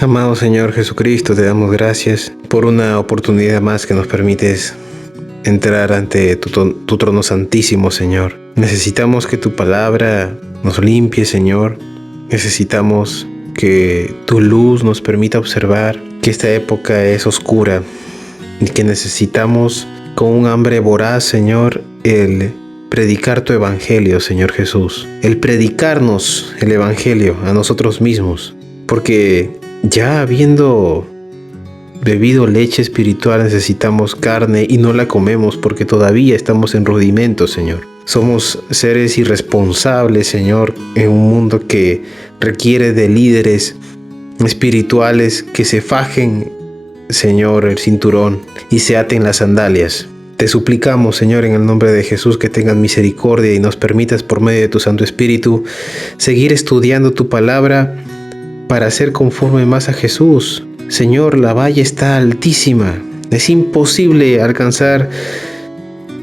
Amado Señor Jesucristo, te damos gracias por una oportunidad más que nos permites entrar ante tu trono santísimo, Señor. Necesitamos que tu palabra nos limpie, Señor. Necesitamos que tu luz nos permita observar que esta época es oscura y que necesitamos con un hambre voraz, Señor, el predicar tu evangelio, Señor Jesús. El predicarnos el evangelio a nosotros mismos. Porque ya habiendo bebido leche espiritual necesitamos carne y no la comemos porque todavía estamos en rudimentos, Señor. Somos seres irresponsables, Señor, en un mundo que requiere de líderes espirituales que se fajen, Señor, el cinturón y se aten las sandalias. Te suplicamos, Señor, en el nombre de Jesús, que tengas misericordia y nos permitas, por medio de tu Santo Espíritu, seguir estudiando tu palabra para ser conforme más a Jesús. Señor, la valla está altísima. Es imposible alcanzar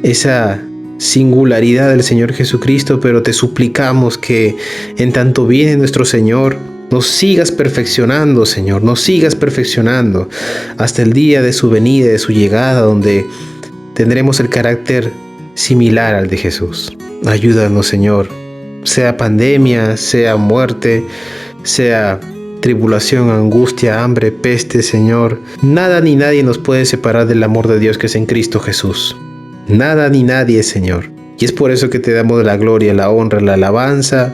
esa singularidad del Señor Jesucristo, pero te suplicamos que en tanto viene nuestro Señor, nos sigas perfeccionando, Señor, nos sigas perfeccionando hasta el día de su venida, de su llegada, donde tendremos el carácter similar al de Jesús. Ayúdanos, Señor, sea pandemia, sea muerte, sea tribulación, angustia, hambre, peste, Señor. Nada ni nadie nos puede separar del amor de Dios que es en Cristo Jesús. Nada ni nadie, Señor. Y es por eso que te damos la gloria, la honra, la alabanza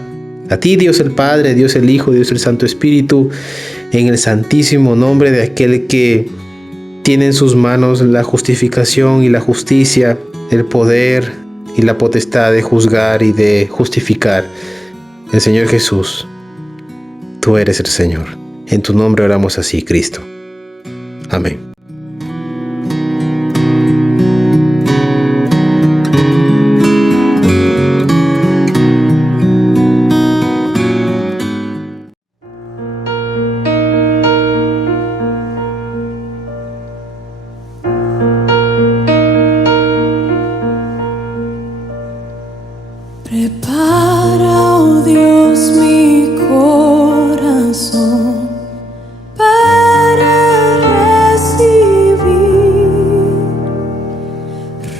a ti, Dios el Padre, Dios el Hijo, Dios el Santo Espíritu, en el santísimo nombre de aquel que tiene en sus manos la justificación y la justicia, el poder y la potestad de juzgar y de justificar. El Señor Jesús. Tú eres el Señor. En tu nombre oramos así, Cristo. Amén. Prepara, oh Dios, mi corazón para recibir.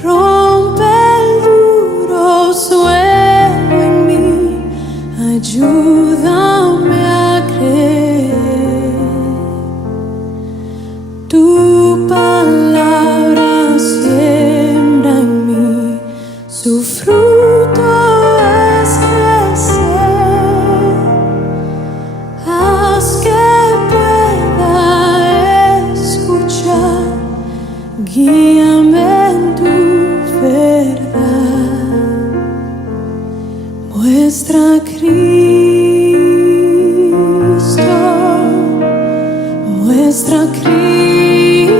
Rompe el duro suelo en mí, ayúdame a creer. Tu palabra siembra en mí su fruto. Guíame en tu verdad, muestra a Cristo, muestra a Cristo.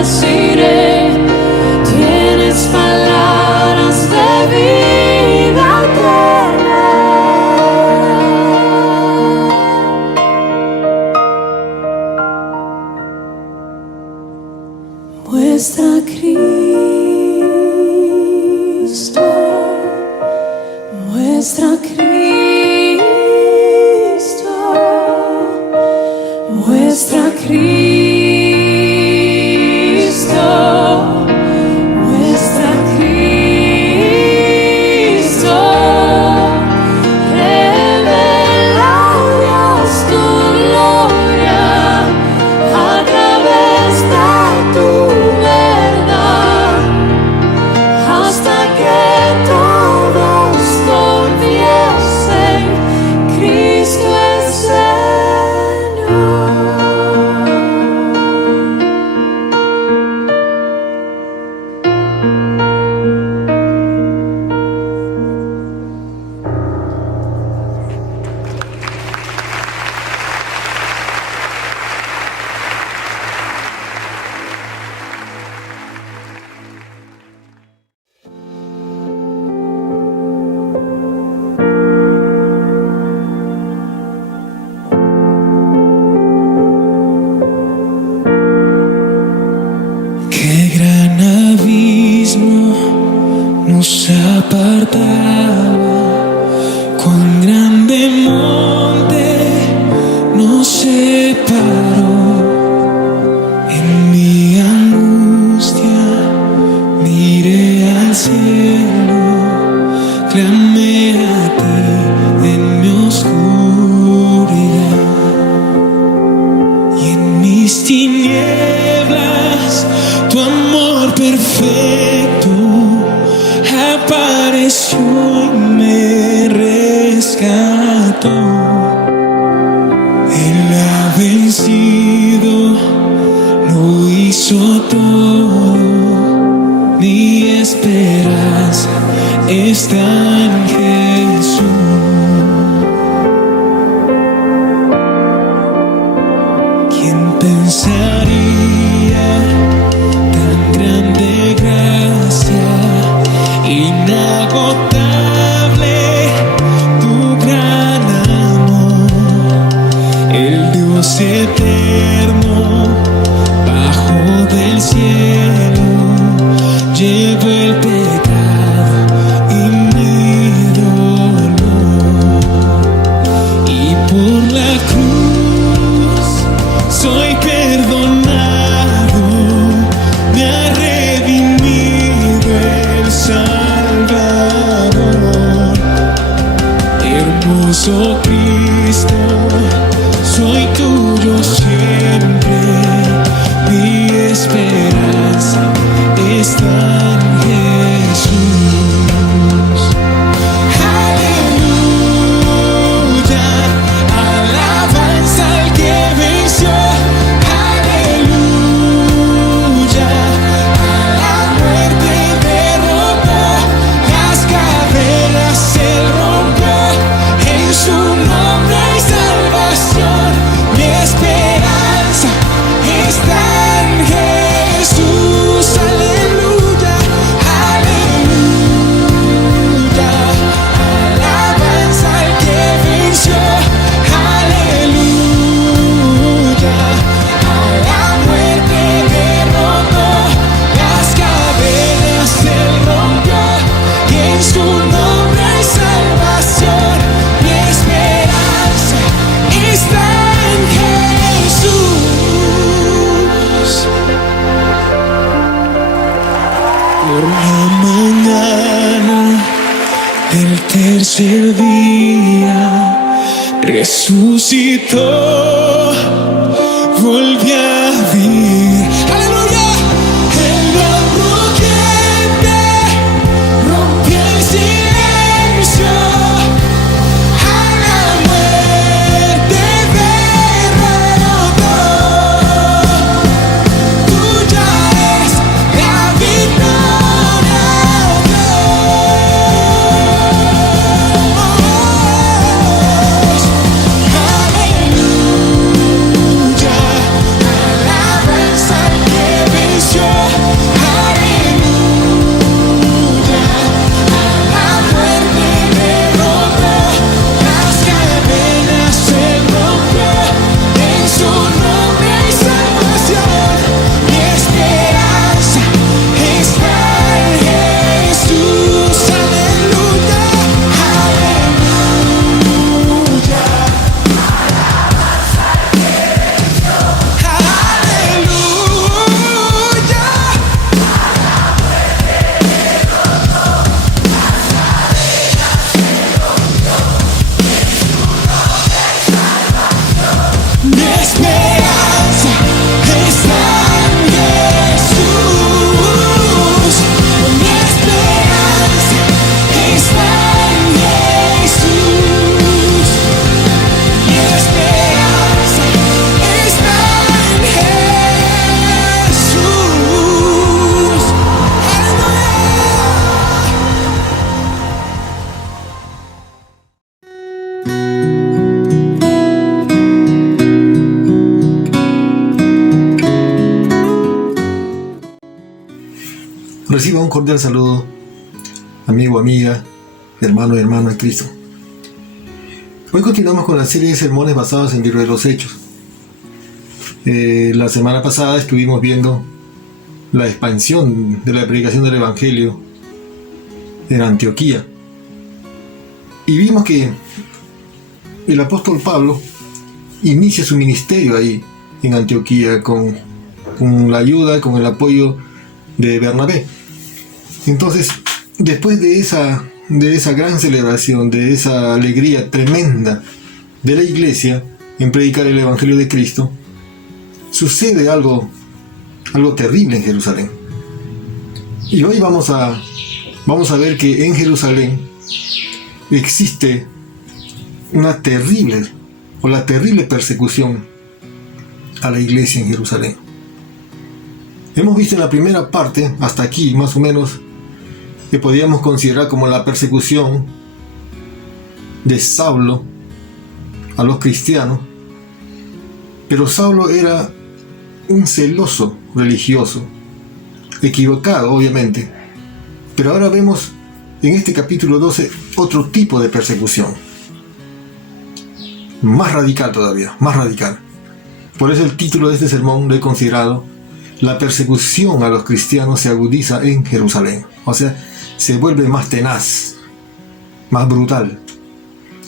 asiré. Tienes palabras de vida eterna. Muestra a Cristo, muestra a Cristo, muestra a Cristo, muestra a Cristo, revela a Dios tu gloria a través de tu verdad, hasta que todos confiesen, Cristo es Señor. Qué gran abismo nos apartaba, cuán grande monte nos separó. En mi angustia miré al cielo, clamé a ti en mi oscuridad, y en mis tinieblas tu amor perfecto apareció y me rescató. Él ha vencido, lo hizo todo, mi esperanza está en Jesús. ¿Quién pensaría tan grande gracia, inagotable tu gran amor? El Dios eterno bajo del cielo llevó el pecado y mi dolor, y por la cruz soy perdonado, me ha redimido el Salvador. Hermoso Cristo, soy tuyo siempre, mi esperanza está en Jesús. Aleluya, alabanza al que venció. Aleluya, a la muerte derrotó, las cadenas él rompió. En su nombre hay salvación, mi esperanza está en Jesús. Aleluya, aleluya, alabanza al que venció. Aleluya, a la muerte derrotó, las cadenas él rompió, y en su nombre hay salvación, mi esperanza está en Jesús. Por la mañana del tercer día resucitó, volví a vivir. ¡Aleluya! El gran rugiente rompió el silencio, a la muerte derrotó. Tuya es la victoria, Dios. Aleluya, alabanza Reciba un cordial saludo, amigo, amiga, hermano y hermana en Cristo. Hoy continuamos con la serie de sermones basados en el libro de los Hechos. La semana pasada estuvimos viendo la expansión de la predicación del Evangelio en Antioquía. Y vimos que el apóstol Pablo inicia su ministerio ahí en Antioquía con la ayuda, con el apoyo de Bernabé. Entonces, después de esa gran celebración, de esa alegría tremenda de la iglesia en predicar el Evangelio de Cristo, sucede algo terrible en Jerusalén. Y hoy vamos a ver que en Jerusalén existe la terrible persecución a la iglesia en Jerusalén. Hemos visto en la primera parte, hasta aquí más o menos, que podíamos considerar como la persecución de Saulo a los cristianos, pero Saulo era un celoso religioso, equivocado obviamente, pero ahora vemos en este capítulo 12 otro tipo de persecución, más radical todavía, más radical. Por eso el título de este sermón lo he considerado: la persecución a los cristianos se agudiza en Jerusalén. O sea, se vuelve más tenaz, más brutal.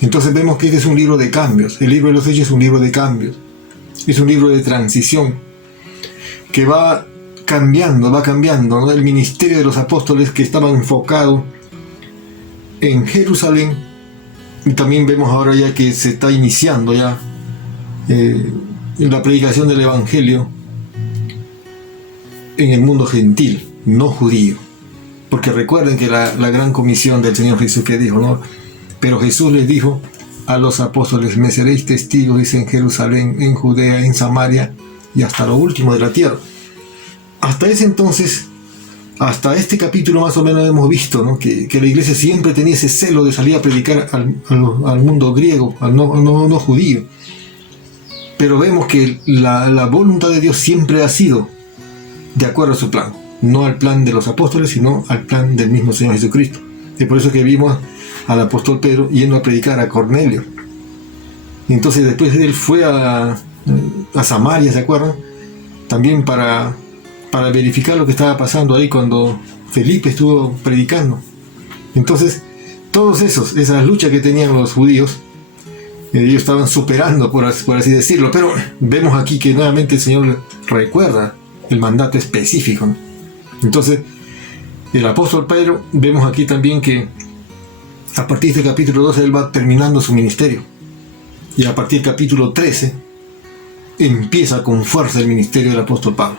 Entonces vemos que este es un libro de cambios. El libro de los Hechos es un libro de cambios. Es un libro de transición que va cambiando, ¿no? El ministerio de los apóstoles, que estaba enfocado en Jerusalén, y también vemos ahora ya que se está iniciando ya la predicación del Evangelio en el mundo gentil, no judío. Porque recuerden que la gran comisión del Señor Jesús, que dijo, ¿no? Pero Jesús les dijo a los apóstoles: me seréis testigos, dice, en Jerusalén, en Judea, en Samaria y hasta lo último de la tierra. Hasta ese entonces, hasta este capítulo más o menos, hemos visto, ¿no? que la iglesia siempre tenía ese celo de salir a predicar al mundo griego, al no judío. Pero vemos que la voluntad de Dios siempre ha sido de acuerdo a su plan, no al plan de los apóstoles, sino al plan del mismo Señor Jesucristo. Es por eso que vimos al apóstol Pedro yendo a predicar a Cornelio. Y entonces después él fue a Samaria, ¿se acuerdan? También para verificar lo que estaba pasando ahí cuando Felipe estuvo predicando. Entonces, todas esas luchas que tenían los judíos, ellos estaban superando, por así decirlo. Pero vemos aquí que nuevamente el Señor recuerda el mandato específico, ¿no? Entonces, el apóstol Pedro, vemos aquí también que a partir del capítulo 12 él va terminando su ministerio. Y a partir del capítulo 13 empieza con fuerza el ministerio del apóstol Pablo,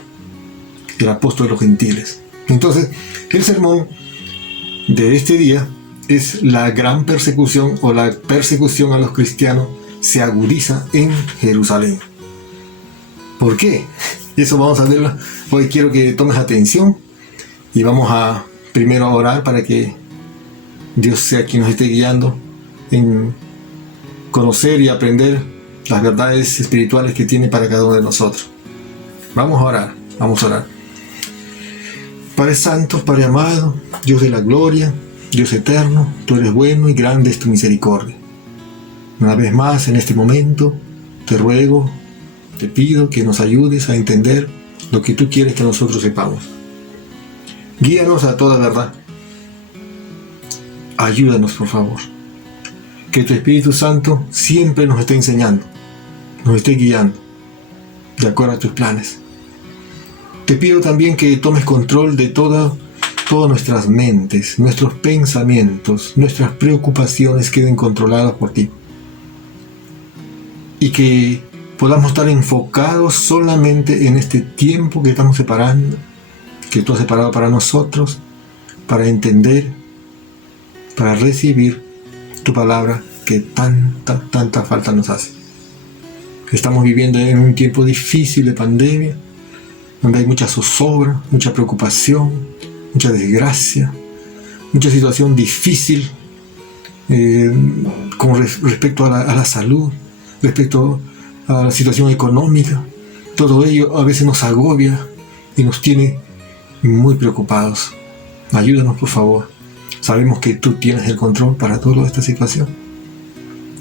el apóstol de los gentiles. Entonces, el sermón de este día es: la gran persecución, o la persecución a los cristianos se agudiza en Jerusalén. ¿Por qué? Eso vamos a verlo. Hoy quiero que tomes atención y vamos a primero orar para que Dios sea quien nos esté guiando en conocer y aprender las verdades espirituales que tiene para cada uno de nosotros. Vamos a orar. Padre Santo, Padre amado, Dios de la gloria, Dios eterno, tú eres bueno y grande es tu misericordia. Una vez más en este momento te ruego, te pido que nos ayudes a entender lo que tú quieres que nosotros sepamos. Guíanos a toda verdad. Ayúdanos, por favor. Que tu Espíritu Santo siempre nos esté enseñando, nos esté guiando, de acuerdo a tus planes. Te pido también que tomes control de todas nuestras mentes, nuestros pensamientos, nuestras preocupaciones queden controladas por ti. Y que podamos estar enfocados solamente en este tiempo que estamos separando, que tú has separado para nosotros, para entender, para recibir tu palabra que tanta falta nos hace. Estamos viviendo en un tiempo difícil de pandemia, donde hay mucha zozobra, mucha preocupación, mucha desgracia, mucha situación difícil con respecto a la salud, respecto a la situación económica. Todo ello a veces nos agobia y nos tiene muy preocupados. Ayúdanos, por favor. Sabemos que tú tienes el control para toda esta situación.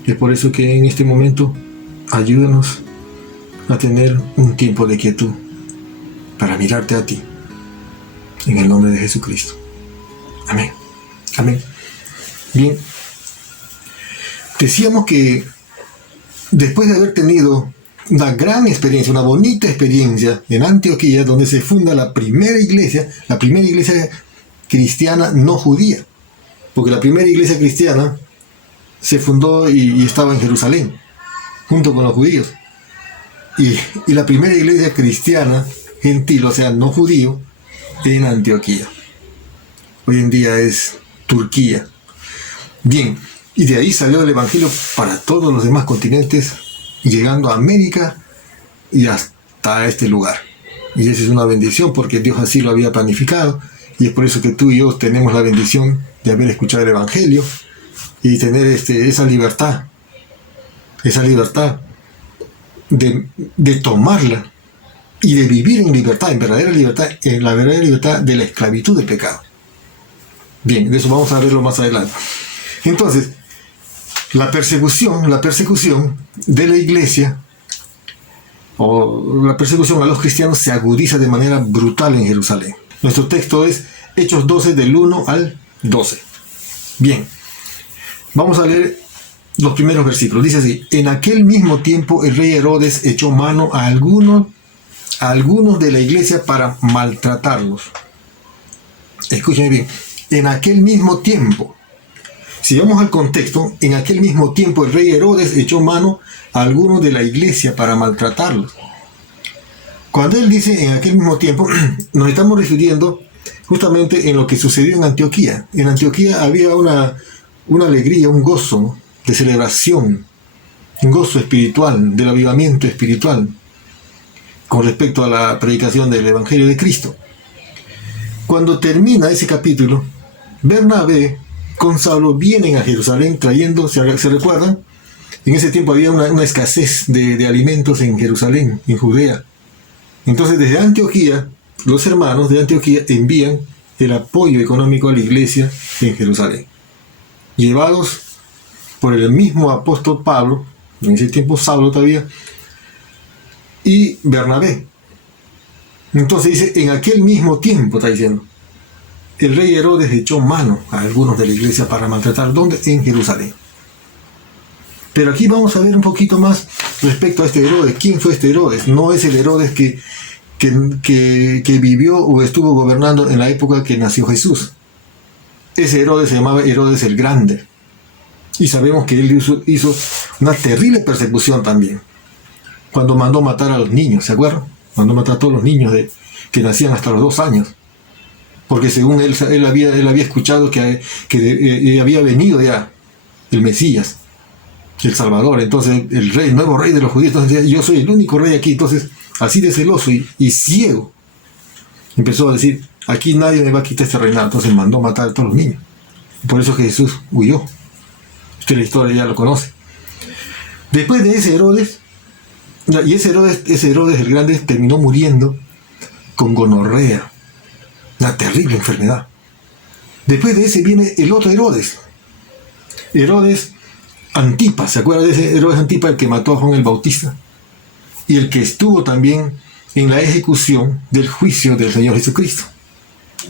Es por eso que en este momento ayúdanos a tener un tiempo de quietud para mirarte a ti. En el nombre de Jesucristo. Amén. Amén. Bien. Decíamos que después de haber tenido una gran experiencia, una bonita experiencia en Antioquía, donde se funda la primera iglesia cristiana no judía, porque la primera iglesia cristiana se fundó y estaba en Jerusalén, junto con los judíos, y la primera iglesia cristiana gentil, o sea, no judío, en Antioquía. Hoy en día es Turquía. Bien, y de ahí salió el evangelio para todos los demás continentes, llegando a América y hasta este lugar. Y esa es una bendición porque Dios así lo había planificado, y es por eso que tú y yo tenemos la bendición de haber escuchado el evangelio y tener esa libertad de tomarla y de vivir en libertad, en la verdadera libertad de la esclavitud del pecado. Bien, de eso vamos a verlo más adelante. Entonces, la persecución de la iglesia, o la persecución a los cristianos, se agudiza de manera brutal en Jerusalén. Nuestro texto es Hechos 12, del 1 al 12. Bien, vamos a leer los primeros versículos. Dice así: en aquel mismo tiempo el rey Herodes echó mano a algunos de la iglesia para maltratarlos. Escúchenme bien, en aquel mismo tiempo. Si vamos al contexto, en aquel mismo tiempo el rey Herodes echó mano a algunos de la iglesia para maltratarlos. Cuando él dice en aquel mismo tiempo, nos estamos refiriendo justamente en lo que sucedió en Antioquía. En Antioquía había una alegría, un gozo, ¿no?, de celebración, un gozo espiritual, del avivamiento espiritual con respecto a la predicación del Evangelio de Cristo. Cuando termina ese capítulo, Bernabé con Saulo vienen a Jerusalén trayendo, ¿se recuerdan? En ese tiempo había una escasez de alimentos en Jerusalén, en Judea. Entonces desde Antioquía, los hermanos de Antioquía envían el apoyo económico a la iglesia en Jerusalén, llevados por el mismo apóstol Pablo, en ese tiempo Saulo todavía, y Bernabé. Entonces dice, en aquel mismo tiempo, está diciendo, el rey Herodes echó mano a algunos de la iglesia para maltratar. ¿Dónde? En Jerusalén. Pero aquí vamos a ver un poquito más respecto a este Herodes. ¿Quién fue este Herodes? No es el Herodes que vivió o estuvo gobernando en la época que nació Jesús. Ese Herodes se llamaba Herodes el Grande. Y sabemos que él hizo una terrible persecución también, cuando mandó matar a los niños, ¿se acuerdan? Mandó matar a todos los niños que nacían hasta los 2 años. Porque según él había escuchado que había venido ya el Mesías, el Salvador. Entonces el nuevo rey de los judíos, entonces decía, yo soy el único rey aquí. Entonces, así de celoso y ciego, empezó a decir, aquí nadie me va a quitar este reinado. Entonces mandó matar a todos los niños. Por eso que Jesús huyó. Usted la historia ya lo conoce. Después de ese Herodes, y ese Herodes el Grande terminó muriendo con gonorrea, una terrible enfermedad. Después de ese viene el otro Herodes Antipas. ¿Se acuerda de ese Herodes Antipas, el que mató a Juan el Bautista? Y el que estuvo también en la ejecución del juicio del Señor Jesucristo.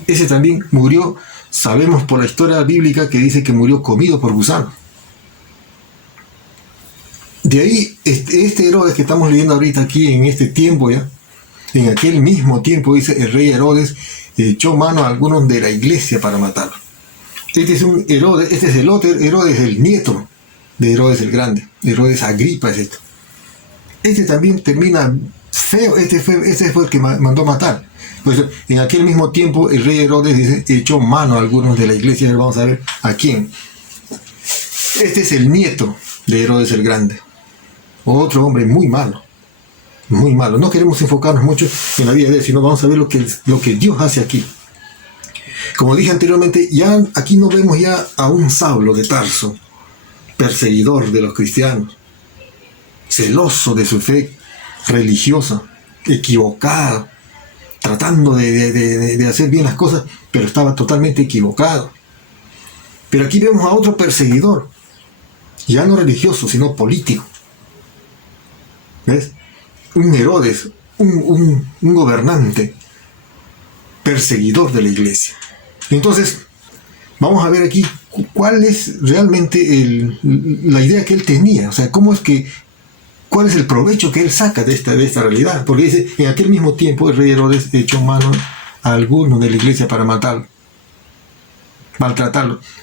Ese también murió, sabemos por la historia bíblica que dice que murió comido por gusanos. De ahí, este Herodes que estamos leyendo ahorita aquí en este tiempo ya, en aquel mismo tiempo, dice, el rey Herodes echó mano a algunos de la iglesia para matarlo. Este es el otro Herodes, el nieto de Herodes el Grande. Herodes Agripa es esto. Este también termina feo. Este fue el que mandó matar. Pues en aquel mismo tiempo el rey Herodes dice, echó mano a algunos de la iglesia. Vamos a ver a quién. Este es el nieto de Herodes el Grande. Otro hombre muy malo. Muy malo. No queremos enfocarnos mucho en la vida de él, sino vamos a ver lo que Dios hace aquí. Como dije anteriormente, ya aquí no vemos ya a un Saulo de Tarso, perseguidor de los cristianos, celoso de su fe religiosa, equivocado, tratando de hacer bien las cosas, pero estaba totalmente equivocado. Pero aquí vemos a otro perseguidor, ya no religioso, sino político. ¿Ves? Un Herodes, un gobernante, perseguidor de la iglesia. Entonces, vamos a ver aquí cuál es realmente la idea que él tenía. O sea, cuál es el provecho que él saca de esta realidad. Porque dice, en aquel mismo tiempo el rey Herodes echó mano a algunos de la iglesia para maltratarlo.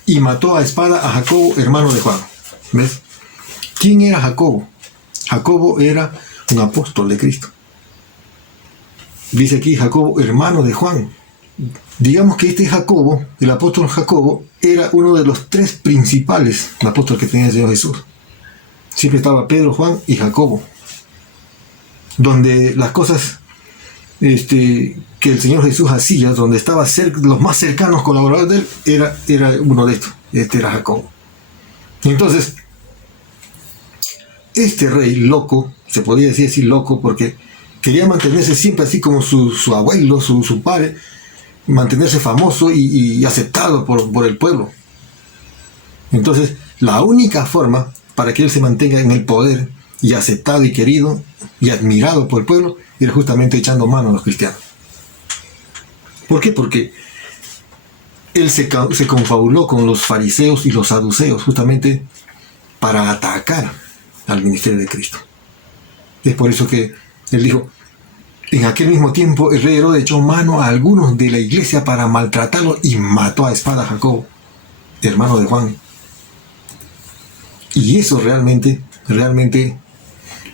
Y mató a espada a Jacobo, hermano de Juan. ¿Ves? ¿Quién era Jacobo? Jacobo era un apóstol de Cristo. Dice aquí Jacobo, hermano de Juan. Digamos que este Jacobo, el apóstol Jacobo, era uno de los 3 principales apóstoles que tenía el Señor Jesús. Siempre estaba Pedro, Juan y Jacobo. Donde las cosas que el Señor Jesús hacía, donde estaban los más cercanos colaboradores de él, era uno de estos. Este era Jacobo. Entonces, este rey loco, se podría decir loco, porque quería mantenerse siempre así como su abuelo, su padre, mantenerse famoso y aceptado por el pueblo. Entonces, la única forma para que él se mantenga en el poder y aceptado y querido y admirado por el pueblo era justamente echando mano a los cristianos. ¿Por qué? Porque él se confabuló con los fariseos y los saduceos justamente para atacar al ministerio de Cristo. Es por eso que él dijo, en aquel mismo tiempo el rey Herodes echó mano a algunos de la iglesia para maltratarlo y mató a espada a Jacobo, hermano de Juan. Y eso realmente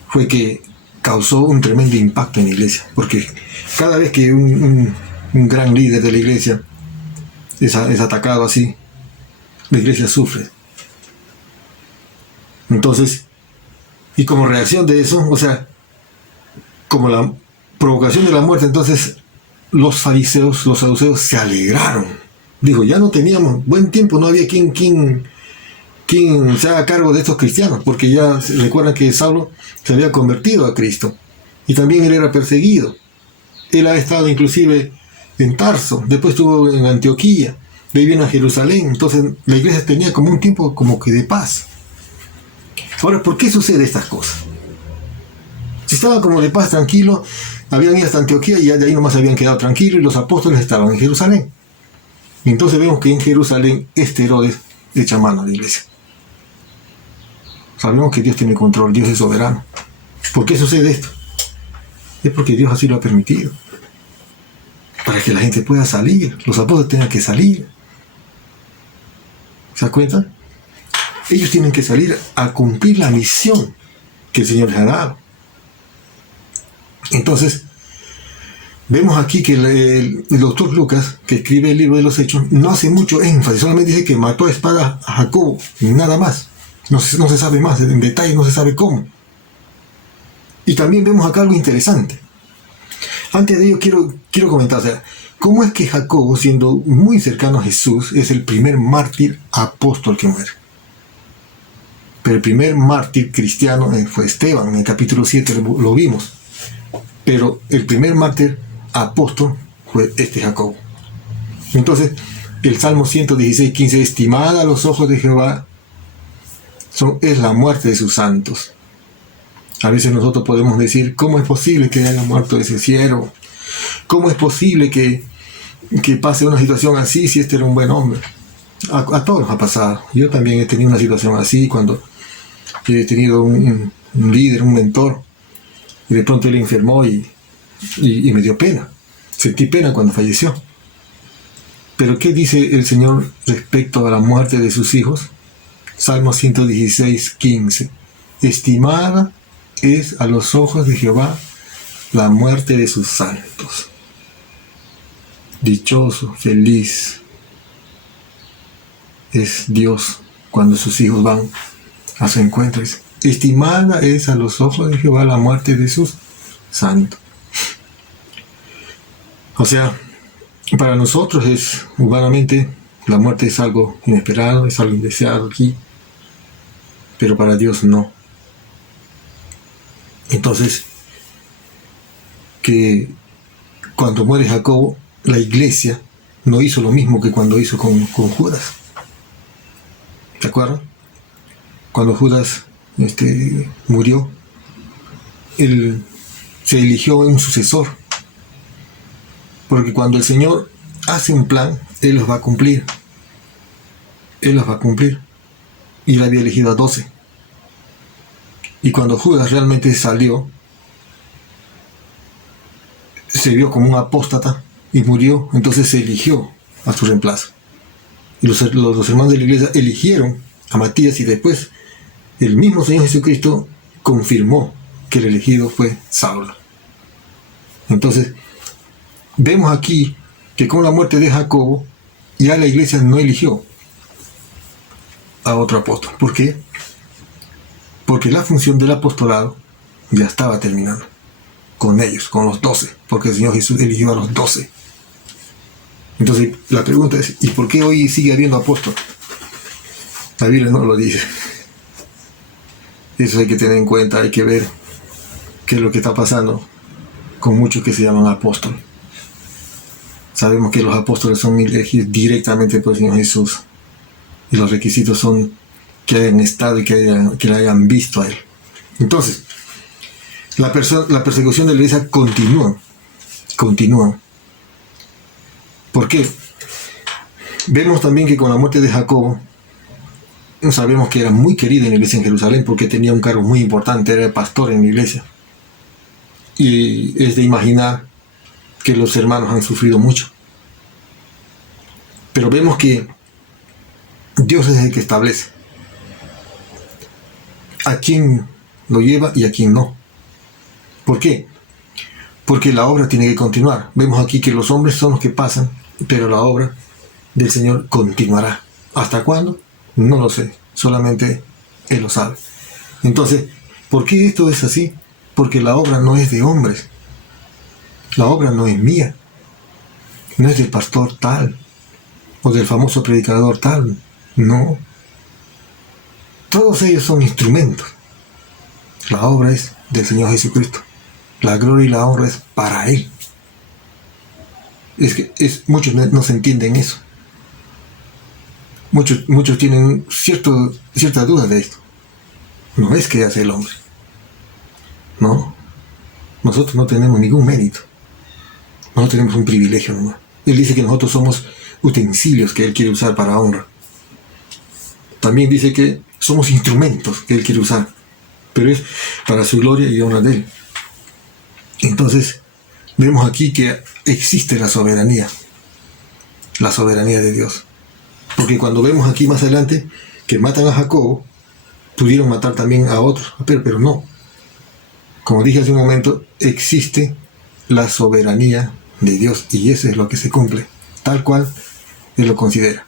fue que causó un tremendo impacto en la iglesia, porque cada vez que un gran líder de la iglesia es atacado así, la iglesia sufre. Entonces, y como reacción de eso, o sea, como la provocación de la muerte, entonces los fariseos, los saduceos se alegraron. Dijo, ya no teníamos buen tiempo, no había quien se haga cargo de estos cristianos, porque ya recuerdan que Saulo se había convertido a Cristo y también él era perseguido. Él ha estado inclusive en Tarso, después estuvo en Antioquía, de ahí vino a Jerusalén. Entonces la iglesia tenía como un tiempo como que de paz. Ahora, ¿por qué sucede estas cosas? Si estaba como de paz, tranquilo, habían ido hasta Antioquía y ya de ahí nomás habían quedado tranquilos y los apóstoles estaban en Jerusalén. Y entonces vemos que en Jerusalén este Herodes echa mano a la iglesia. Sabemos que Dios tiene control, Dios es soberano. ¿Por qué sucede esto? Es porque Dios así lo ha permitido. Para que la gente pueda salir, los apóstoles tengan que salir. ¿Se dan cuenta? Ellos tienen que salir a cumplir la misión que el Señor les ha dado. Entonces, vemos aquí que el doctor Lucas, que escribe el libro de los Hechos, no hace mucho énfasis, solamente dice que mató a espada a Jacobo, nada más. No se sabe más, en detalle no se sabe cómo. Y también vemos acá algo interesante. Antes de ello quiero comentar, o sea, ¿cómo es que Jacobo, siendo muy cercano a Jesús, es el primer mártir apóstol que muere? Pero el primer mártir cristiano fue Esteban, en el capítulo 7 lo vimos. Pero el primer mártir apóstol fue Jacobo. Entonces, el Salmo 116:15, estimada a los ojos de Jehová es la muerte de sus santos. A veces nosotros podemos decir, ¿cómo es posible que haya muerto ese siervo? ¿Cómo es posible que pase una situación así si este era un buen hombre? A todos nos ha pasado. Yo también he tenido una situación así cuando he tenido un líder, un mentor, y de pronto él enfermó y me dio pena. Sentí pena cuando falleció. Pero ¿qué dice el Señor respecto a la muerte de sus hijos? Salmo 116:15. Estimada es a los ojos de Jehová la muerte de sus santos. Dichoso, feliz es Dios cuando sus hijos van a su encuentro. Estimada es a los ojos de Jehová la muerte de sus santos. O sea, para nosotros humanamente, la muerte es algo inesperado, es algo indeseado aquí, pero para Dios no. Entonces, que cuando muere Jacobo, la iglesia no hizo lo mismo que cuando hizo con Judas. ¿Se acuerdan? Cuando Judas murió, él se eligió un sucesor. Porque cuando el Señor hace un plan, Él los va a cumplir. Él los va a cumplir. Y él había elegido a 12. Y cuando Judas realmente salió, se vio como un apóstata y murió, entonces se eligió a su reemplazo. Y los hermanos de la iglesia eligieron a Matías, y después el mismo Señor Jesucristo confirmó que el elegido fue Saulo. Entonces, vemos aquí que con la muerte de Jacobo, ya la iglesia no eligió a otro apóstol. ¿Por qué? Porque la función del apostolado ya estaba terminando con ellos, con los 12, porque el Señor Jesús eligió a los 12. Entonces la pregunta es, ¿y por qué hoy sigue habiendo apóstoles? La Biblia no lo dice. Eso hay que tener en cuenta, hay que ver qué es lo que está pasando con muchos que se llaman apóstoles. Sabemos que los apóstoles son elegidos directamente por el Señor Jesús, y los requisitos son que hayan estado y que le hayan visto a Él. Entonces, la persecución de la iglesia continúa. ¿Por qué? Vemos también que con la muerte de Jacobo, sabemos que era muy querido en la iglesia en Jerusalén, porque tenía un cargo muy importante, era el pastor en la iglesia. Y es de imaginar que los hermanos han sufrido mucho. Pero vemos que Dios es el que establece a quién lo lleva y a quién no. ¿Por qué? Porque la obra tiene que continuar. Vemos aquí que los hombres son los que pasan, pero la obra del Señor continuará. ¿Hasta cuándo? No lo sé. Solamente Él lo sabe. Entonces, ¿por qué esto es así? Porque la obra no es de hombres. La obra no es mía. No es del pastor tal o del famoso predicador tal. No. Todos ellos son instrumentos. La obra es del Señor Jesucristo. La gloria y la honra es para Él. Es que muchos no se entienden eso. Muchos tienen cierta duda de esto. No es que hace el hombre. No. Nosotros no tenemos ningún mérito. Nosotros tenemos un privilegio nomás. Él dice que nosotros somos utensilios que Él quiere usar para honra. También dice que somos instrumentos que Él quiere usar, pero es para su gloria y honra de Él. Entonces, vemos aquí que existe la soberanía de Dios. Porque cuando vemos aquí más adelante que matan a Jacobo, pudieron matar también a otros, pero no. Como dije hace un momento, existe la soberanía de Dios, y eso es lo que se cumple, tal cual Él lo considera.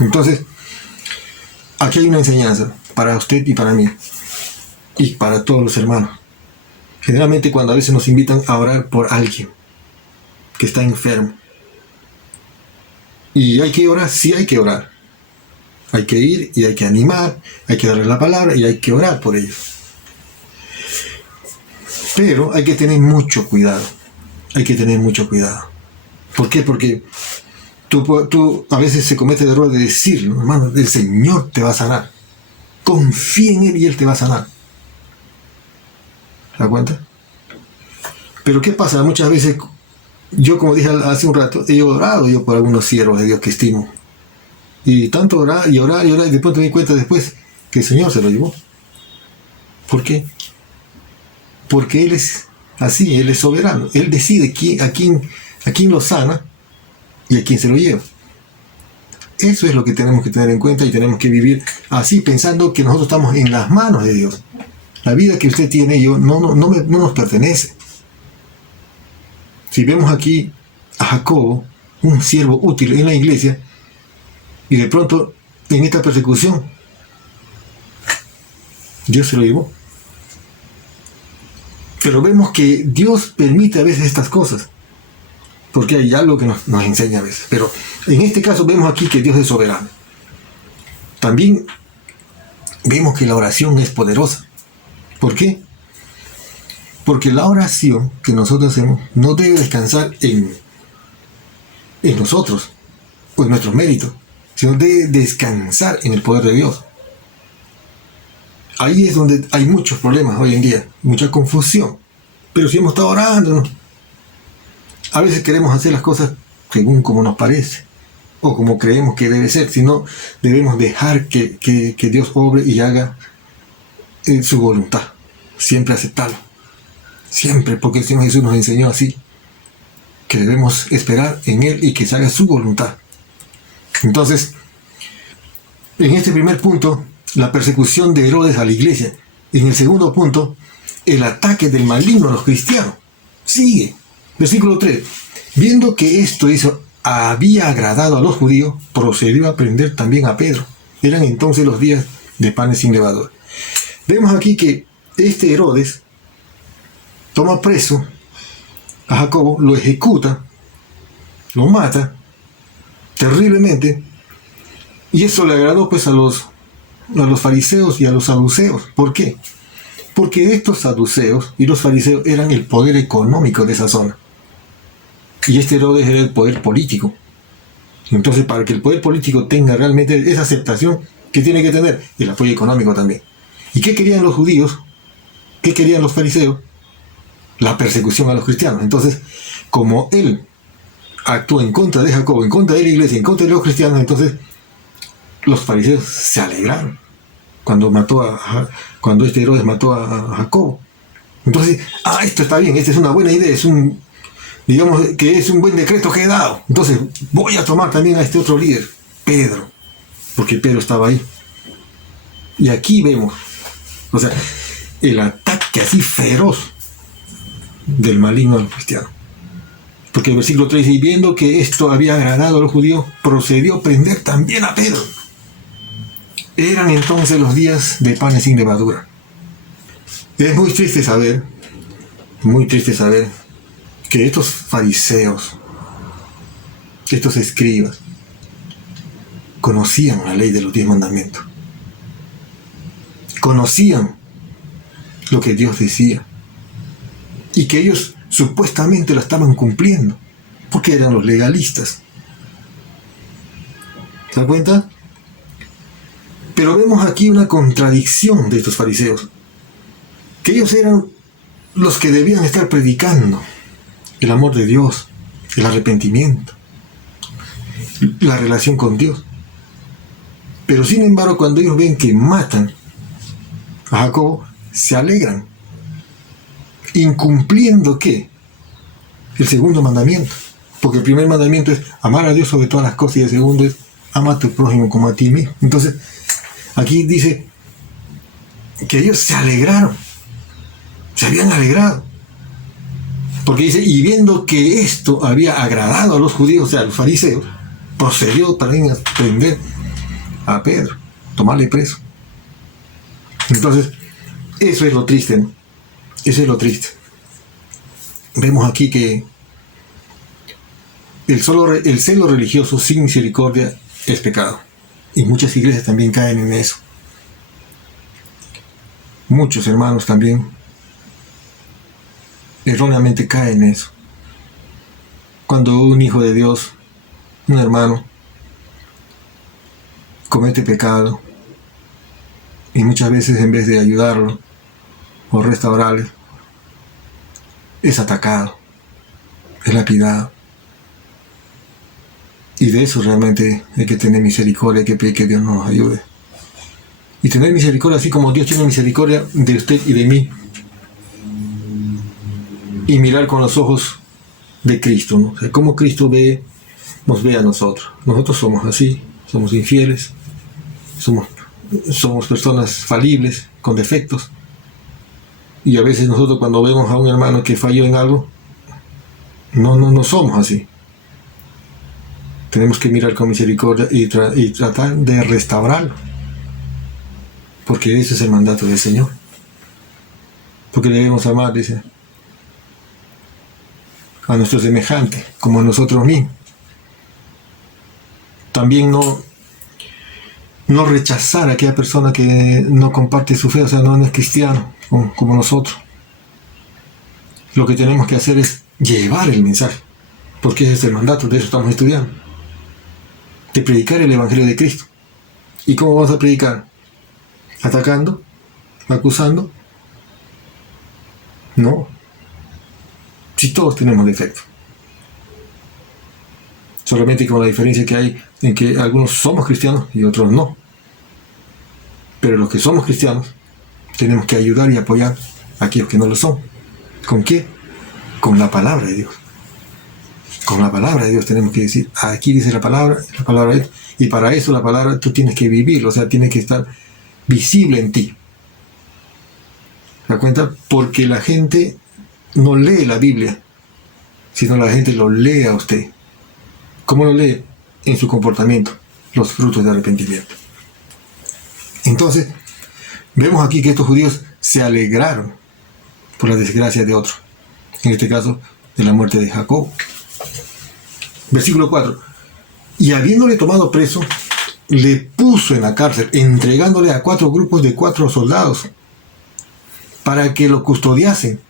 Entonces, aquí hay una enseñanza para usted y para mí, y para todos los hermanos. Generalmente cuando a veces nos invitan a orar por alguien que está enfermo, y hay que orar, sí hay que orar. Hay que ir y hay que animar, hay que darle la palabra y hay que orar por ellos. Pero hay que tener mucho cuidado. Hay que tener mucho cuidado. ¿Por qué? Porque tú a veces se comete el error de decir, hermano, el Señor te va a sanar. Confía en Él y Él te va a sanar. ¿Se da cuenta? Pero ¿qué pasa? Muchas veces, yo como dije hace un rato, he orado yo por algunos siervos de Dios que estimo. Y tanto orar y orar y orar, y después me di cuenta después que el Señor se lo llevó. ¿Por qué? Porque Él es así, Él es soberano. Él decide a quién lo sana y a quién se lo lleva. Eso es lo que tenemos que tener en cuenta, y tenemos que vivir así, pensando que nosotros estamos en las manos de Dios. La vida que usted tiene y yo no nos pertenece. Si vemos aquí a Jacobo, un siervo útil en la iglesia, y de pronto en esta persecución Dios se lo llevó. Pero vemos que Dios permite a veces estas cosas, porque hay algo que nos enseña a veces. Pero en este caso vemos aquí que Dios es soberano. También vemos que la oración es poderosa. ¿Por qué? Porque la oración que nosotros hacemos no debe descansar en nosotros o en nuestros méritos, sino debe descansar en el poder de Dios. Ahí es donde hay muchos problemas hoy en día, mucha confusión. Pero si hemos estado orando, ¿no? A veces queremos hacer las cosas según como nos parece o como creemos que debe ser, sino debemos dejar que Dios obre y haga su voluntad. Siempre aceptarlo. Siempre, porque el Señor Jesús nos enseñó así, que debemos esperar en Él y que se haga su voluntad. Entonces, en este primer punto, la persecución de Herodes a la iglesia. En el segundo punto, el ataque del maligno a los cristianos. Sigue. Versículo 3. Viendo que esto había agradado a los judíos, procedió a prender también a Pedro. Eran entonces los días de panes sin levadura. Vemos aquí que este Herodes toma preso a Jacobo, lo ejecuta, lo mata terriblemente, y eso le agradó pues a los fariseos y a los saduceos. ¿Por qué? Porque estos saduceos y los fariseos eran el poder económico de esa zona, y este Herodes era el poder político. Entonces, para que el poder político tenga realmente esa aceptación, ¿qué tiene que tener? El apoyo económico también. ¿Y qué querían los judíos? ¿Qué querían los fariseos? La persecución a los cristianos. Entonces, como él actuó en contra de Jacobo, en contra de la iglesia, en contra de los cristianos, entonces los fariseos se alegraron cuando este Herodes mató a Jacobo. Entonces, esto está bien, esta es una buena idea, digamos que es un buen decreto que he dado. Entonces, voy a tomar también a este otro líder, Pedro, porque Pedro estaba ahí. Y aquí vemos, el ataque así feroz del maligno al cristiano. Porque el versículo 3 dice, y viendo que esto había agradado a los judíos, procedió a prender también a Pedro. Eran entonces los días de panes sin levadura. Es muy triste saber que estos fariseos, estos escribas, conocían la ley de los 10 mandamientos. Conocían lo que Dios decía. Y que ellos supuestamente lo estaban cumpliendo, porque eran los legalistas. ¿Se da cuenta? Pero vemos aquí una contradicción de estos fariseos, que ellos eran los que debían estar predicando el amor de Dios, el arrepentimiento, la relación con Dios. Pero sin embargo, cuando ellos ven que matan a Jacobo, se alegran, incumpliendo ¿qué? El segundo mandamiento. Porque el primer mandamiento es amar a Dios sobre todas las cosas, y el segundo es ama a tu prójimo como a ti mismo. Entonces, aquí dice que ellos se alegraron, se habían alegrado. Porque dice, y viendo que esto había agradado a los judíos, o sea, a los fariseos, procedió también a prender a Pedro, tomarle preso. Entonces, eso es lo triste, ¿no? Eso es lo triste. Vemos aquí que el celo religioso sin misericordia es pecado. Y muchas iglesias también caen en eso. Muchos hermanos también erróneamente caen en eso. Cuando un hijo de Dios, un hermano, comete pecado, y muchas veces en vez de ayudarlo o restaurarle, es atacado, es lapidado. Y de eso realmente hay que tener misericordia, hay que pedir que Dios nos ayude. Y tener misericordia así como Dios tiene misericordia de usted y de mí. Y mirar con los ojos de Cristo, ¿no? O sea, cómo Cristo nos ve a nosotros. Nosotros somos así, somos infieles, somos personas falibles, con defectos. Y a veces nosotros cuando vemos a un hermano que falló en algo, no somos así. Tenemos que mirar con misericordia y tratar de restaurarlo. Porque ese es el mandato del Señor. Porque debemos amar, dice, a nuestros semejantes, como a nosotros mismos. También no rechazar a aquella persona que no comparte su fe, o sea, no es cristiano, como nosotros. lo que tenemos que hacer es llevar el mensaje, porque ese es el mandato, de eso estamos estudiando, de predicar el Evangelio de Cristo. ¿Y cómo vamos a predicar? ¿Atacando? ¿Acusando? No. Si todos tenemos defectos. Solamente con la diferencia que hay en que algunos somos cristianos y otros no. Pero los que somos cristianos tenemos que ayudar y apoyar a aquellos que no lo son. ¿Con qué? Con la palabra de Dios. Con la palabra de Dios tenemos que decir, aquí dice la palabra de Dios. Y para eso la palabra tú tienes que vivirlo, o sea, tiene que estar visible en ti. ¿Te das cuenta? Porque la gente no lee la Biblia, sino la gente lo lee a usted. ¿Cómo lo lee? En su comportamiento, los frutos de arrepentimiento. Entonces, vemos aquí que estos judíos se alegraron por la desgracia de otro, en este caso, de la muerte de Jacob. Versículo 4. Y habiéndole tomado preso, le puso en la cárcel, entregándole a 4 grupos de 4 soldados, para que lo custodiasen,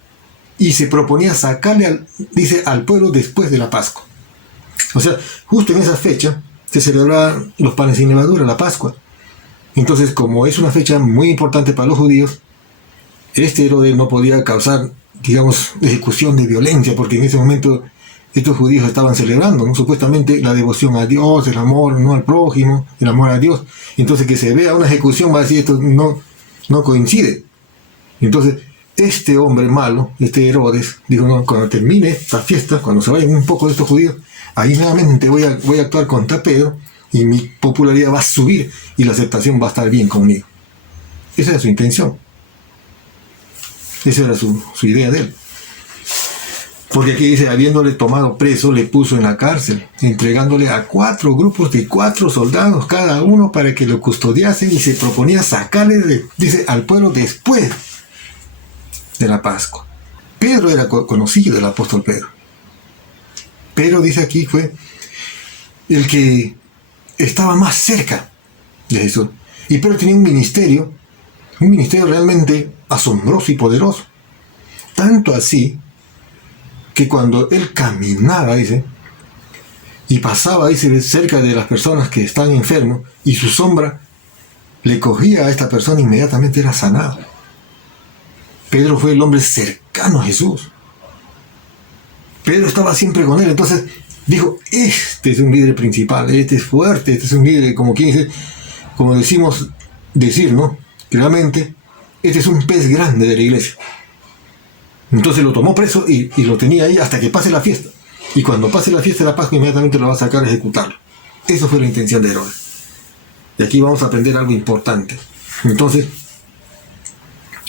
y se proponía sacarle, al pueblo después de la Pascua. O sea, justo en esa fecha se celebraban los panes sin levadura, la Pascua. Entonces, como es una fecha muy importante para los judíos, este Herodes no podía causar, digamos, ejecución de violencia, porque en ese momento estos judíos estaban celebrando, ¿no? Supuestamente la devoción a Dios, el amor, no al prójimo, el amor a Dios. Entonces, que se vea una ejecución va a decir, esto no coincide. Entonces, este hombre malo, este Herodes, dijo, no, cuando termine esta fiesta, cuando se vayan un poco de estos judíos, ahí nuevamente voy a actuar contra Pedro, y mi popularidad va a subir, y la aceptación va a estar bien conmigo. Esa era su intención. Esa era su idea de él. Porque aquí dice, habiéndole tomado preso, le puso en la cárcel, entregándole a 4 grupos de 4 soldados cada uno para que lo custodiasen, y se proponía sacarle, dice, al pueblo después de la Pascua. Pedro era conocido, el apóstol Pedro. Pedro, dice aquí, fue el que estaba más cerca de Jesús. Y Pedro tenía un ministerio realmente asombroso y poderoso. Tanto así que cuando él caminaba, dice, y pasaba, dice, cerca de las personas que están enfermos, y su sombra le cogía a esta persona, inmediatamente era sanado. Pedro fue el hombre cercano a Jesús. Pedro estaba siempre con él. Entonces dijo, este es un líder principal, este es fuerte, este es un líder, como quien dice, como decir, ¿no? Claramente, este es un pez grande de la iglesia. Entonces lo tomó preso y lo tenía ahí hasta que pase la fiesta. Y cuando pase la fiesta de la Pascua, inmediatamente lo va a sacar a ejecutarlo. Eso fue la intención de Herodes. Y aquí vamos a aprender algo importante. Entonces,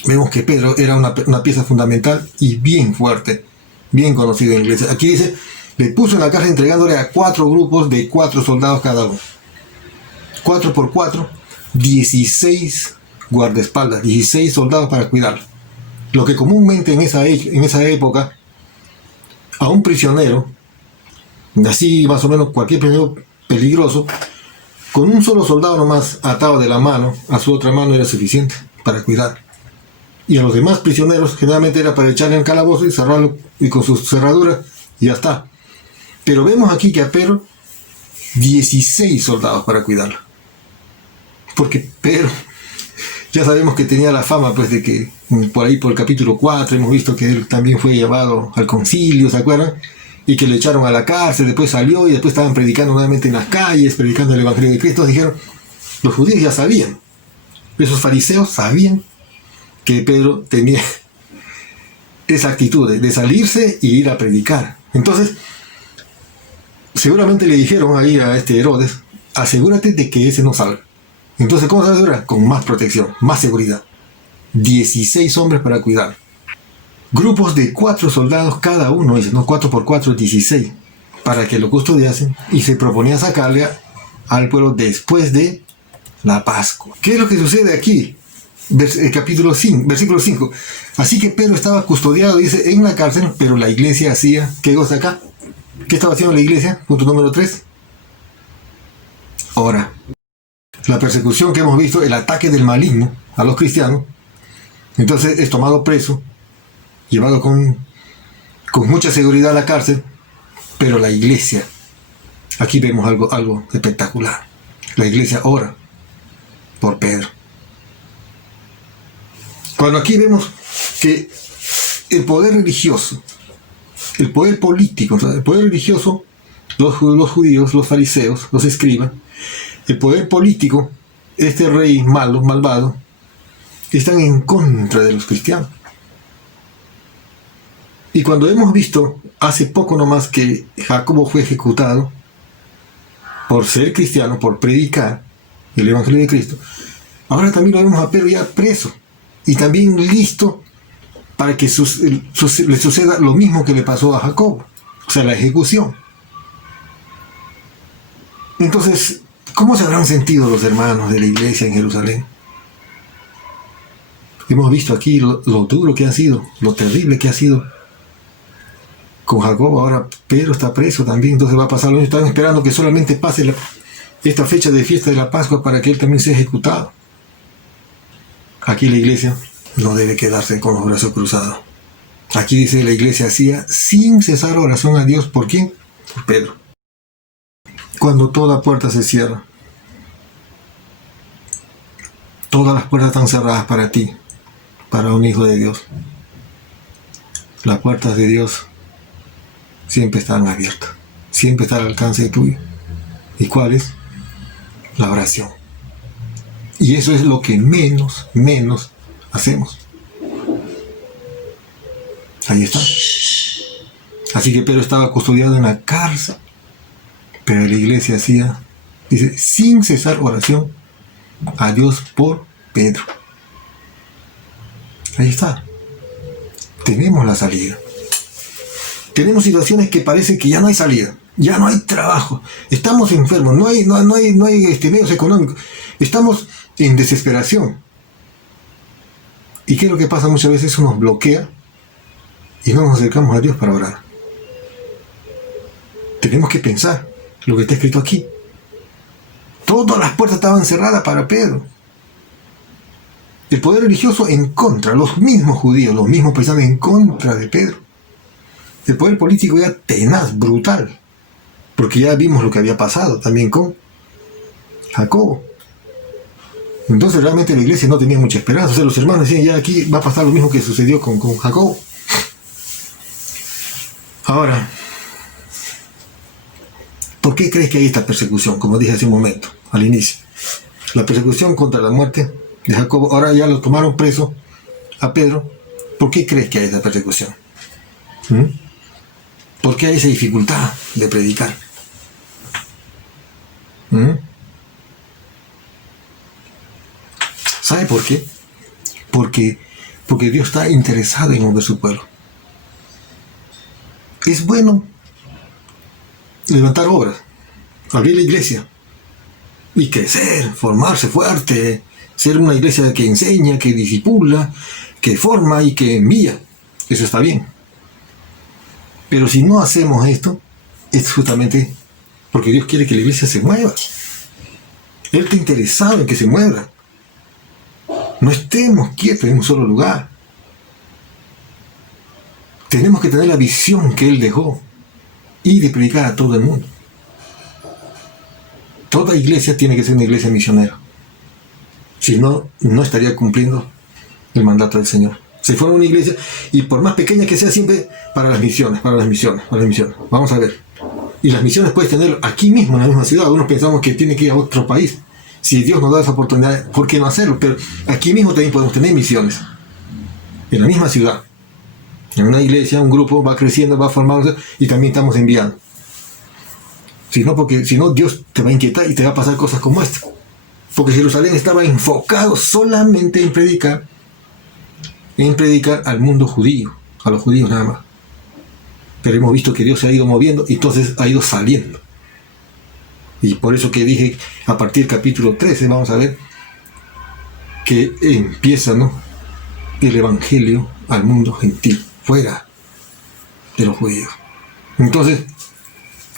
vemos que Pedro era una pieza fundamental y bien fuerte, bien conocido en la iglesia. Aquí dice, le puso en la cárcel entregándole a 4 grupos de 4 soldados cada uno. 4 por 4, 16 guardaespaldas, 16 soldados para cuidarlo. Lo que comúnmente en esa época, a un prisionero, así más o menos cualquier prisionero peligroso, con un solo soldado nomás atado de la mano a su otra mano era suficiente para cuidar. Y a los demás prisioneros generalmente era para echarle al calabozo y cerrarlo, y con sus cerraduras, y ya está. Pero vemos aquí que a Pedro, 16 soldados para cuidarlo. Porque Pedro, ya sabemos que tenía la fama, pues, de que por ahí por el capítulo 4 hemos visto que él también fue llevado al concilio, ¿se acuerdan? Y que le echaron a la cárcel, después salió y después estaban predicando nuevamente en las calles, predicando el Evangelio de Cristo. Dijeron, los judíos ya sabían, esos fariseos sabían que Pedro tenía esa actitud de salirse y ir a predicar. Entonces, seguramente le dijeron ahí a este Herodes, asegúrate de que ese no salga. Entonces, ¿cómo se asegura? Con más protección, más seguridad. 16 hombres para cuidar. Grupos de 4 soldados cada uno, dice, no, 4 por 4, 16, para que lo custodiasen, y se proponía sacarle al pueblo después de la Pascua. ¿Qué es lo que sucede aquí? Capítulo 5, versículo 5. Así que Pedro estaba custodiado, dice, en la cárcel, pero la iglesia hacía, ¿qué cosa acá? ¿Qué estaba haciendo la iglesia? Punto número 3. Ahora, la persecución que hemos visto, el ataque del maligno a los cristianos, entonces es tomado preso, llevado con con mucha seguridad a la cárcel, pero la iglesia, aquí vemos algo espectacular. La iglesia ora por Pedro. Cuando aquí vemos que el poder religioso, el poder político, el poder religioso, los judíos, los fariseos, los escribas, el poder político, este rey malo, malvado, están en contra de los cristianos. Y cuando hemos visto hace poco nomás que Jacobo fue ejecutado por ser cristiano, por predicar el Evangelio de Cristo, ahora también lo vemos a Pedro ya preso y también listo para que le suceda lo mismo que le pasó a Jacobo, o sea, la ejecución. Entonces, ¿cómo se habrán sentido los hermanos de la iglesia en Jerusalén? Hemos visto aquí lo duro que ha sido, lo terrible que ha sido con Jacobo. Ahora Pedro está preso también, entonces va a pasar lo mismo. Están esperando que solamente pase esta fecha de fiesta de la Pascua para que él también sea ejecutado. Aquí la iglesia no debe quedarse con los brazos cruzados. Aquí dice la iglesia hacía sin cesar oración a Dios. ¿Por quién? Por Pedro. Cuando toda puerta se cierra, todas las puertas están cerradas para ti, para un hijo de Dios. Las puertas de Dios siempre están abiertas, siempre está al alcance tuyo. ¿Y cuál es? La oración. Y eso es lo que menos hacemos. Ahí está. Así que Pedro estaba custodiado en la cárcel, pero la iglesia hacía, dice, sin cesar oración a Dios por Pedro. Ahí está. Tenemos la salida. Tenemos situaciones que parece que ya no hay salida, ya no hay trabajo, estamos enfermos, no hay medios económicos, estamos en desesperación. ¿Y qué es lo que pasa muchas veces? Eso nos bloquea y no nos acercamos a Dios para orar. Tenemos que pensar lo que está escrito aquí. Todas las puertas estaban cerradas para Pedro. El poder religioso en contra, los mismos judíos, los mismos personas en contra de Pedro. El poder político ya tenaz, brutal, porque ya vimos lo que había pasado también con Jacobo. Entonces realmente la iglesia no tenía mucha esperanza. O sea, los hermanos decían, ya aquí va a pasar lo mismo que sucedió con Jacobo. Ahora, ¿por qué crees que hay esta persecución? Como dije hace un momento, al inicio. La persecución contra la muerte de Jacobo, ahora ya lo tomaron preso a Pedro. ¿Por qué crees que hay esta persecución? ¿Por qué hay esa dificultad de predicar? ¿Sabe por qué? Porque Dios está interesado en mover su pueblo. Es bueno levantar obras, abrir la iglesia y crecer, formarse fuerte, ser una iglesia que enseña, que discipula, que forma y que envía. Eso está bien. Pero si no hacemos esto, es justamente porque Dios quiere que la iglesia se mueva. Él está interesado en que se mueva. No estemos quietos en un solo lugar. Tenemos que tener la visión que Él dejó y de predicar a todo el mundo. Toda iglesia tiene que ser una iglesia misionera. Si no, no estaría cumpliendo el mandato del Señor. Si fuera una iglesia, y por más pequeña que sea, siempre para las misiones. Vamos a ver. Y las misiones puedes tener aquí mismo, en la misma ciudad. Algunos pensamos que tiene que ir a otro país. Si Dios nos da esa oportunidad, ¿por qué no hacerlo? Pero aquí mismo también podemos tener misiones. En la misma ciudad. En una iglesia, un grupo va creciendo, va formándose, y también estamos enviando. Si no, Dios te va a inquietar y te va a pasar cosas como esta. Porque Jerusalén estaba enfocado solamente en predicar al mundo judío, a los judíos nada más. Pero hemos visto que Dios se ha ido moviendo y entonces ha ido saliendo. Y por eso que dije, a partir del capítulo 13, vamos a ver que empieza, ¿no?, el evangelio al mundo gentil, fuera de los judíos. Entonces,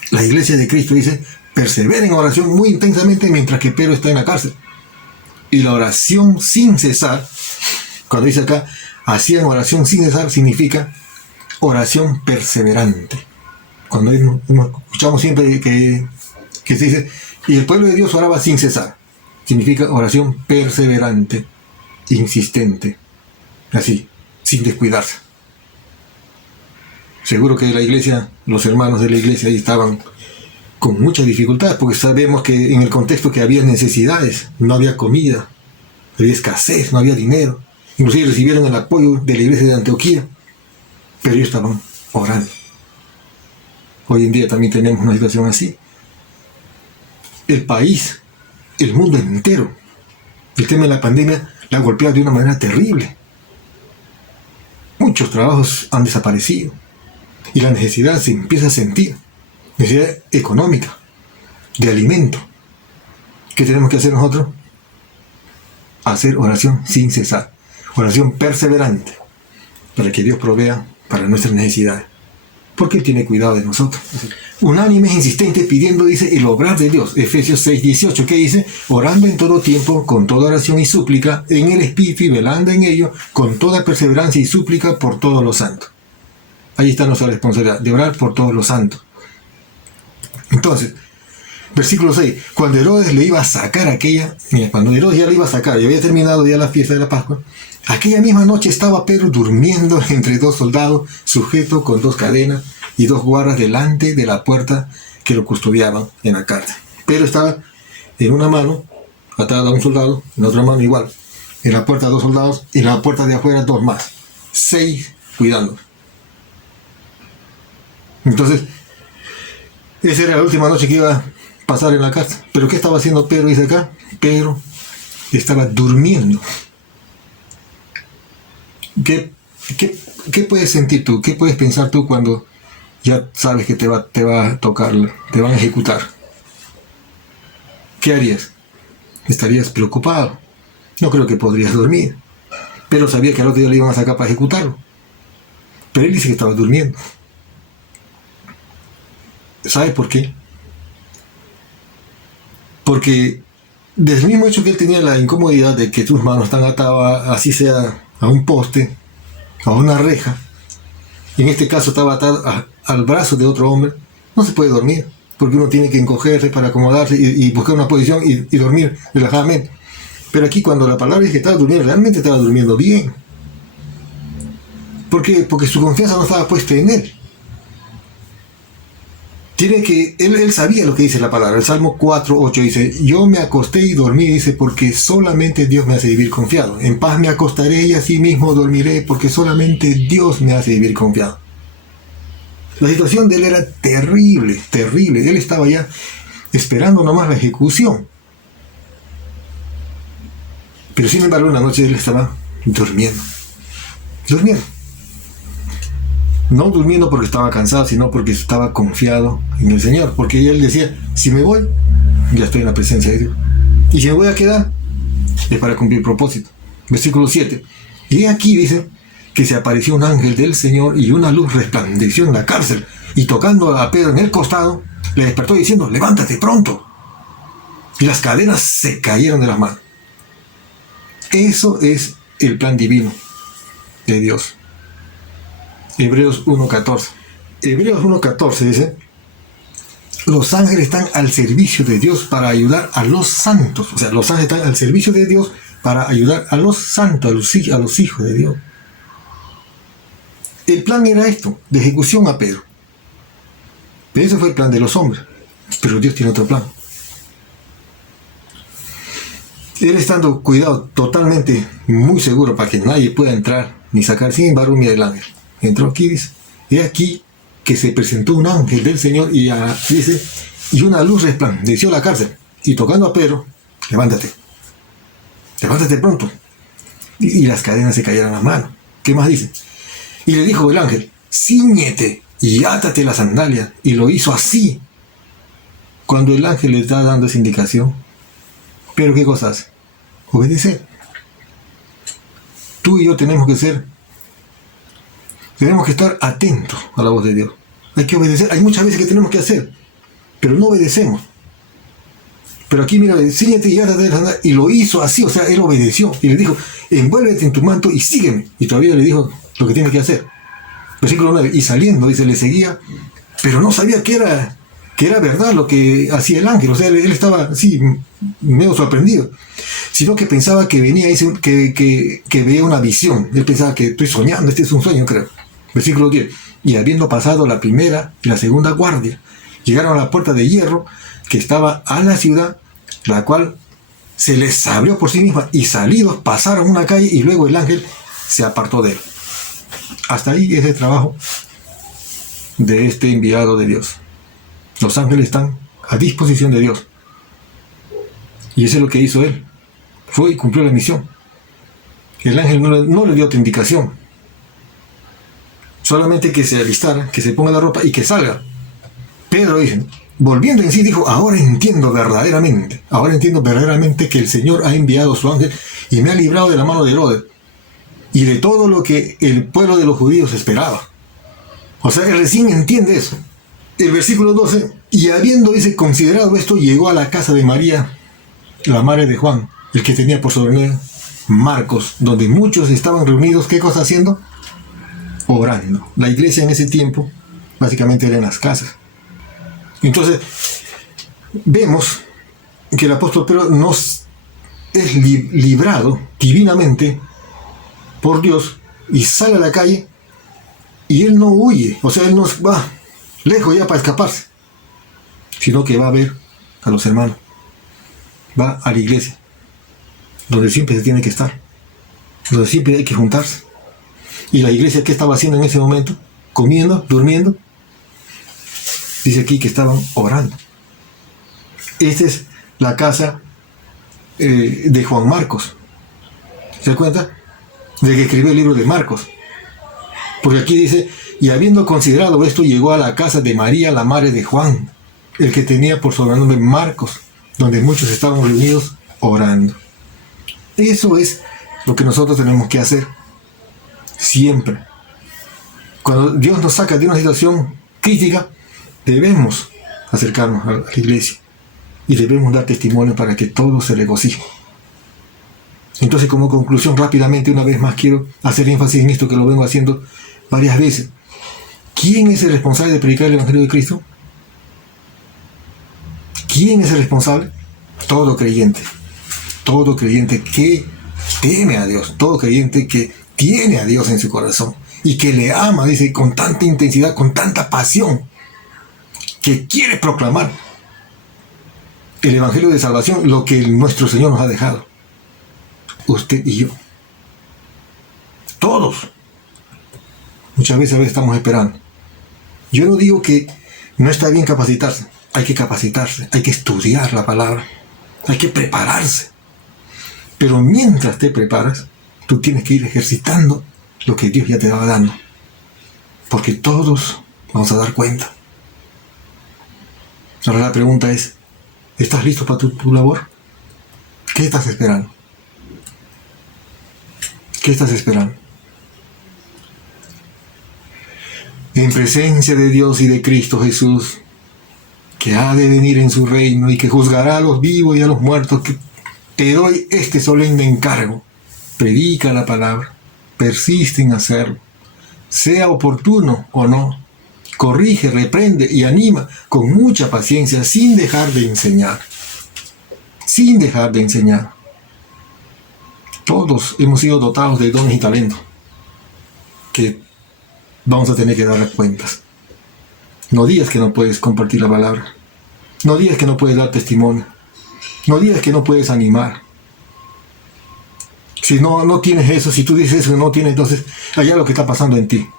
la iglesia de Cristo dice, perseveren en oración muy intensamente mientras que Pedro está en la cárcel. Y la oración sin cesar, cuando dice acá, hacían oración sin cesar, significa oración perseverante. Cuando escuchamos siempre que se dice, y el pueblo de Dios oraba sin cesar, significa oración perseverante, insistente, así, sin descuidarse. Seguro que la iglesia, los hermanos de la iglesia ahí estaban con muchas dificultades, porque sabemos que en el contexto que había necesidades, no había comida, había escasez, no había dinero. Inclusive recibieron el apoyo de la iglesia de Antioquía, pero ellos estaban orando. Hoy en día también tenemos una situación así. El país, el mundo entero, el tema de la pandemia la ha golpeado de una manera terrible. Muchos trabajos han desaparecido y la necesidad se empieza a sentir. Necesidad económica, de alimento. ¿Qué tenemos que hacer nosotros? Hacer oración sin cesar, oración perseverante, para que Dios provea para nuestras necesidades, porque Él tiene cuidado de nosotros. Unánimes, insistentes, pidiendo, dice, el obrar de Dios. Efesios 6:18, que dice, orando en todo tiempo, con toda oración y súplica, en el Espíritu y velando en ello, con toda perseverancia y súplica por todos los santos. Ahí está nuestra responsabilidad, de orar por todos los santos. Entonces, versículo 6, cuando Herodes le iba a sacar cuando Herodes ya le iba a sacar, ya había terminado ya la fiesta de la Pascua, aquella misma noche estaba Pedro durmiendo entre dos soldados, sujeto con 2 cadenas y 2 guardas delante de la puerta que lo custodiaban en la cárcel. Pedro estaba en una mano, atado a un soldado, en la otra mano igual, en la puerta 2 soldados y en la puerta de afuera 2 más, 6 cuidando. Entonces, esa era la última noche que iba a pasar en la cárcel. ¿Pero qué estaba haciendo Pedro? Dice acá, Pedro estaba durmiendo. ¿Qué puedes sentir tú? ¿Qué puedes pensar tú cuando ya sabes que te va a tocar, te van a ejecutar? ¿Qué harías? ¿Estarías preocupado? No creo que podrías dormir. Pero sabía que al otro día le iban a sacar para ejecutarlo. Pero él dice que estaba durmiendo. ¿Sabe por qué? Porque desde el mismo hecho que él tenía la incomodidad de que tus manos están atadas, así sea, a un poste, a una reja, y en este caso estaba atado al brazo de otro hombre, no se puede dormir, porque uno tiene que encogerse para acomodarse y buscar una posición y dormir relajadamente. Pero aquí cuando la palabra dice que estaba durmiendo, realmente estaba durmiendo bien. ¿Por qué? Porque su confianza no estaba puesta en él. Él sabía lo que dice la palabra. El Salmo 4:8 dice, yo me acosté y dormí, dice, porque solamente Dios me hace vivir confiado. En paz me acostaré y así mismo dormiré, porque solamente Dios me hace vivir confiado. La situación de él era terrible, terrible. Él estaba ya esperando nomás la ejecución. Pero sin embargo, una noche él estaba durmiendo. Durmiendo. No durmiendo porque estaba cansado, sino porque estaba confiado en el Señor. Porque él decía, si me voy, ya estoy en la presencia de Dios. Y si me voy a quedar, es para cumplir propósito. Versículo 7. Y aquí dice que se apareció un ángel del Señor y una luz resplandeció en la cárcel. Y tocando a Pedro en el costado, le despertó diciendo, levántate pronto. Y las cadenas se cayeron de las manos. Eso es el plan divino de Dios. Hebreos 1:14. Hebreos 1:14 dice, los ángeles están al servicio de Dios para ayudar a los santos. O sea, los ángeles están al servicio de Dios para ayudar a los santos, a los hijos de Dios. El plan era esto, de ejecución a Pedro. Pero ese fue el plan de los hombres. Pero Dios tiene otro plan. Él estando cuidado totalmente, muy seguro para que nadie pueda entrar ni sacar. Sin embargo, mira el ángel. Entró aquí, dice, y aquí que se presentó un ángel del Señor y dice, y una luz resplandeció la cárcel. Y tocando a Pedro, levántate pronto. Y las cadenas se cayeron a las manos. ¿Qué más dice? Y le dijo el ángel, cíñete y átate las sandalias. Y lo hizo así. Cuando el ángel le está dando esa indicación, ¿pero qué cosa hace? Obedecer. Tú y yo tenemos que estar atentos a la voz de Dios. Hay que obedecer. Hay muchas veces que tenemos que hacer, pero no obedecemos. Pero aquí mira, cíñete y átate las sandalias. Y lo hizo así, o sea, él obedeció. Y le dijo, envuélvete en tu manto y sígueme. Y todavía le dijo lo que tiene que hacer. Versículo 9. Y saliendo, dice, le seguía, pero no sabía que era verdad lo que hacía el ángel. O sea, él estaba así, medio sorprendido. Sino que pensaba que venía, dice, que veía una visión. Él pensaba que estoy soñando, este es un sueño, creo. Versículo 10. Y habiendo pasado la primera y la segunda guardia, llegaron a la puerta de hierro que estaba a la ciudad, la cual se les abrió por sí misma, y salidos pasaron una calle, y luego el ángel se apartó de él. Hasta ahí es el trabajo de este enviado de Dios. Los ángeles están a disposición de Dios. Y eso es lo que hizo él. Fue y cumplió la misión. El ángel no le dio otra indicación. Solamente que se alistara, que se ponga la ropa y que salga. Pedro dice, volviendo en sí, dijo, ahora entiendo verdaderamente que el Señor ha enviado a su ángel y me ha librado de la mano de Herodes y de todo lo que el pueblo de los judíos esperaba. O sea, él recién entiende eso. El versículo 12, y habiendo, dice, considerado esto, llegó a la casa de María, la madre de Juan, el que tenía por sobrenombre Marcos, donde muchos estaban reunidos, ¿qué cosa haciendo? Orando. La iglesia en ese tiempo, básicamente era en las casas. Entonces, vemos que el apóstol Pedro nos es librado divinamente por Dios y sale a la calle y él no huye, o sea, él no va lejos ya para escaparse, sino que va a ver a los hermanos, va a la iglesia, donde siempre se tiene que estar, donde siempre hay que juntarse. Y la iglesia, ¿qué estaba haciendo en ese momento? Comiendo, durmiendo. Dice aquí que estaban orando. Esta es la casa de Juan Marcos. ¿Se da cuenta? De que escribió el libro de Marcos. Porque aquí dice, y habiendo considerado esto, llegó a la casa de María, la madre de Juan, el que tenía por sobrenombre Marcos, donde muchos estaban reunidos orando. Eso es lo que nosotros tenemos que hacer siempre. Cuando Dios nos saca de una situación crítica, debemos acercarnos a la iglesia y debemos dar testimonio para que todos se regocijen. Entonces, como conclusión, rápidamente, una vez más quiero hacer énfasis en esto que lo vengo haciendo varias veces. ¿Quién es el responsable de predicar el Evangelio de Cristo? ¿Quién es el responsable? Todo creyente que teme a Dios, todo creyente que tiene a Dios en su corazón y que le ama, dice, con tanta intensidad, con tanta pasión, que quiere proclamar el Evangelio de salvación, lo que nuestro Señor nos ha dejado. Usted y yo. Todos. Muchas veces estamos esperando. Yo no digo que no está bien capacitarse. Hay que capacitarse, hay que estudiar la palabra, hay que prepararse. Pero mientras te preparas, tú tienes que ir ejercitando lo que Dios ya te va dando. Porque todos vamos a dar cuenta. Ahora la pregunta es, ¿estás listo para tu labor? ¿Qué estás esperando? ¿Qué estás esperando? En presencia de Dios y de Cristo Jesús, que ha de venir en su reino y que juzgará a los vivos y a los muertos, que te doy este solemne encargo. Predica la palabra, persiste en hacerlo, sea oportuno o no, corrige, reprende y anima con mucha paciencia, sin dejar de enseñar. Sin dejar de enseñar. Todos hemos sido dotados de dones y talentos que vamos a tener que dar cuentas. No digas que no puedes compartir la palabra. No digas que no puedes dar testimonio. No digas que no puedes animar. Si no tienes eso, si tú dices eso y no tienes, entonces hay algo que está pasando en ti,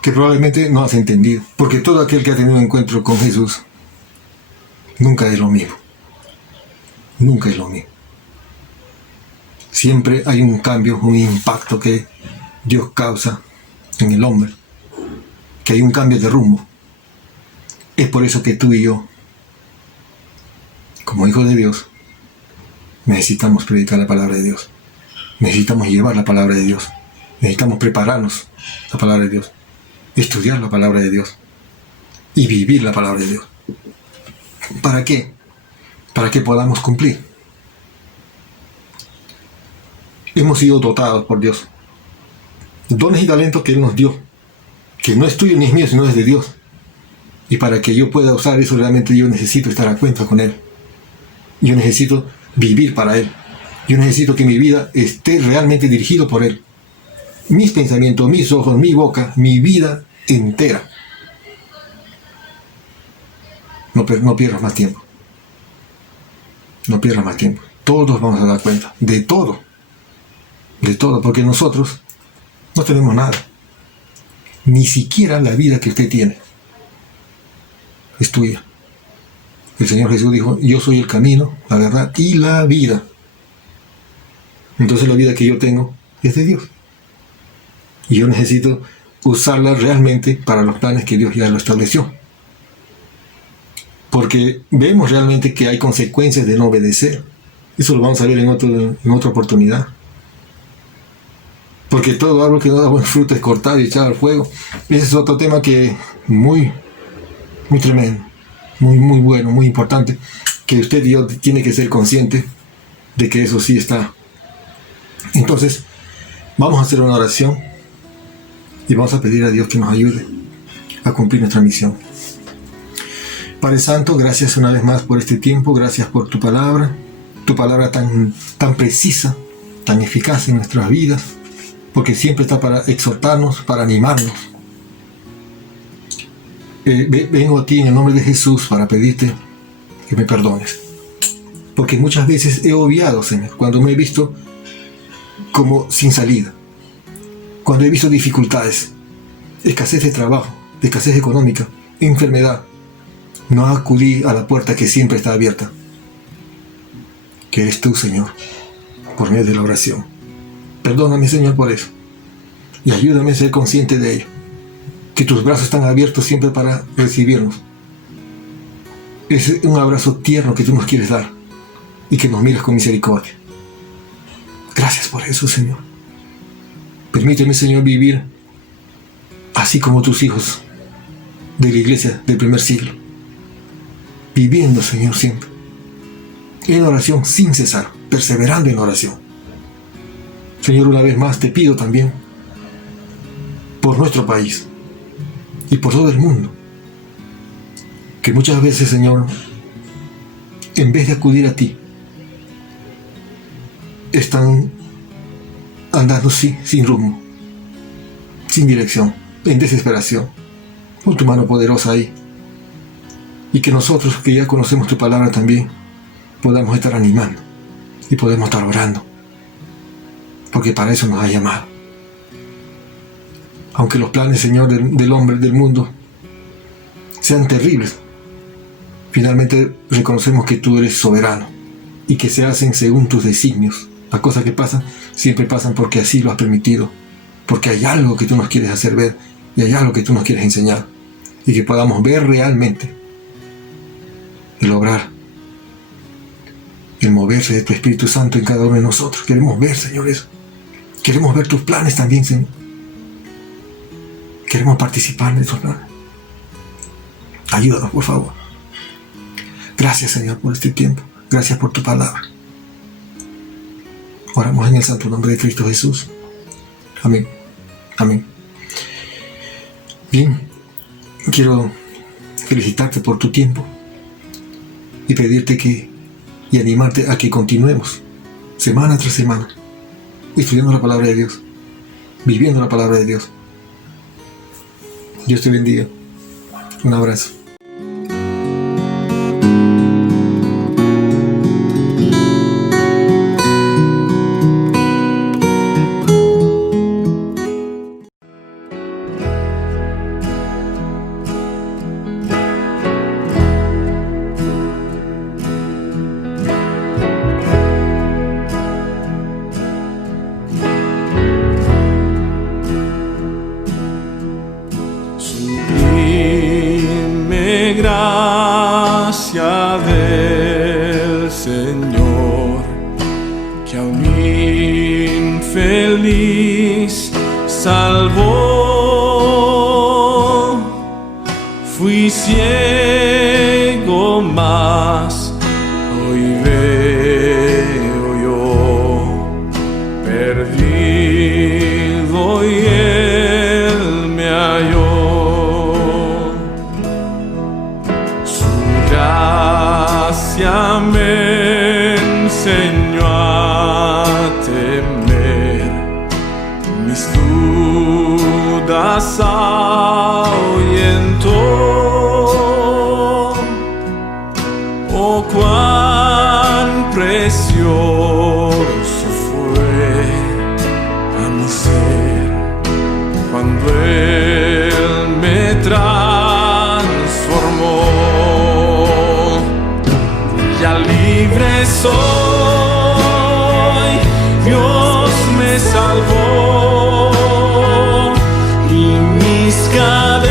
que probablemente no has entendido. Porque todo aquel que ha tenido un encuentro con Jesús nunca es lo mismo. Nunca es lo mismo. Siempre hay un cambio, un impacto que Dios causa en el hombre. Que hay un cambio de rumbo. Es por eso que tú y yo, como hijos de Dios, necesitamos predicar la palabra de Dios. Necesitamos llevar la palabra de Dios. Necesitamos prepararnos la palabra de Dios. Estudiar la palabra de Dios. Y vivir la palabra de Dios. ¿Para qué? Para que podamos cumplir. Hemos sido dotados por Dios. Dones y talentos que Él nos dio. que no es tuyo ni es mío, sino es de Dios. Y para que yo pueda usar eso, realmente yo necesito estar a cuenta con Él. Yo necesito vivir para Él. Yo necesito que mi vida esté realmente dirigido por Él. Mis pensamientos, mis ojos, mi boca, mi vida entera. No pierdas más tiempo. No pierdas más tiempo. Todos vamos a dar cuenta. De todo. De todo. Porque nosotros no tenemos nada. Ni siquiera la vida que usted tiene es tuya. El Señor Jesús dijo, yo soy el camino, la verdad y la vida. Entonces la vida que yo tengo es de Dios. Y yo necesito usarla realmente para los planes que Dios ya lo estableció. Porque vemos realmente que hay consecuencias de no obedecer. Eso lo vamos a ver en otra oportunidad. Porque todo árbol que no da buen fruto es cortado y echado al fuego. Ese es otro tema que muy tremendo, muy bueno, muy importante, que usted y yo tiene que ser consciente de que eso sí está. Entonces, vamos a hacer una oración y vamos a pedir a Dios que nos ayude a cumplir nuestra misión. Padre Santo, gracias una vez más por este tiempo, gracias por tu palabra tan precisa, tan eficaz en nuestras vidas, porque siempre está para exhortarnos, para animarnos. Vengo a ti en el nombre de Jesús para pedirte que me perdones, porque muchas veces he obviado, Señor, cuando me he visto como sin salida, cuando he visto dificultades, escasez de trabajo, escasez económica, enfermedad, no acudí a la puerta que siempre está abierta, que eres tú, Señor, por medio de la oración. Perdóname, Señor, por eso, y ayúdame a ser consciente de ello, que tus brazos están abiertos siempre para recibirnos. Es un abrazo tierno que tú nos quieres dar y que nos miras con misericordia. Gracias por eso, Señor. Permíteme, Señor, vivir así como tus hijos de la iglesia del primer siglo, viviendo, Señor, siempre en oración sin cesar, perseverando en oración. Señor, una vez más te pido también por nuestro país y por todo el mundo, que muchas veces, Señor, en vez de acudir a ti, están andando sin rumbo, sin dirección, en desesperación. Pon tu mano poderosa ahí, y que nosotros, que ya conocemos tu palabra también, podamos estar animando y podemos estar orando, porque para eso nos ha llamado. Aunque los planes, Señor, del hombre, del mundo, sean terribles, finalmente reconocemos que tú eres soberano y que se hacen según tus designios. Las cosas que pasan siempre pasan porque así lo has permitido, porque hay algo que tú nos quieres hacer ver y hay algo que tú nos quieres enseñar, y que podamos ver realmente el obrar, el moverse de tu Espíritu Santo en cada uno de nosotros. Queremos ver, Señor, eso. Queremos ver tus planes también, Señor. Queremos participar de tus planes. Ayúdanos, por favor. Gracias, Señor, por este tiempo. Gracias por tu palabra. Oramos en el santo nombre de Cristo Jesús. Amén. Amén. Bien, quiero felicitarte por tu tiempo y pedirte y animarte a que continuemos semana tras semana estudiando la palabra de Dios, viviendo la palabra de Dios. Dios te bendiga. Un abrazo. Sublime gracia del Señor, que a un infeliz salvó. Fui ciego, mas hoy veo yo, perdido y Él me halló. enseñó a temer, mis dudas ahuyentó. Oh, cuán precioso fue a mi ser cuando Él me transformó. Ya libre soy, Dios me salvó y mis cadenas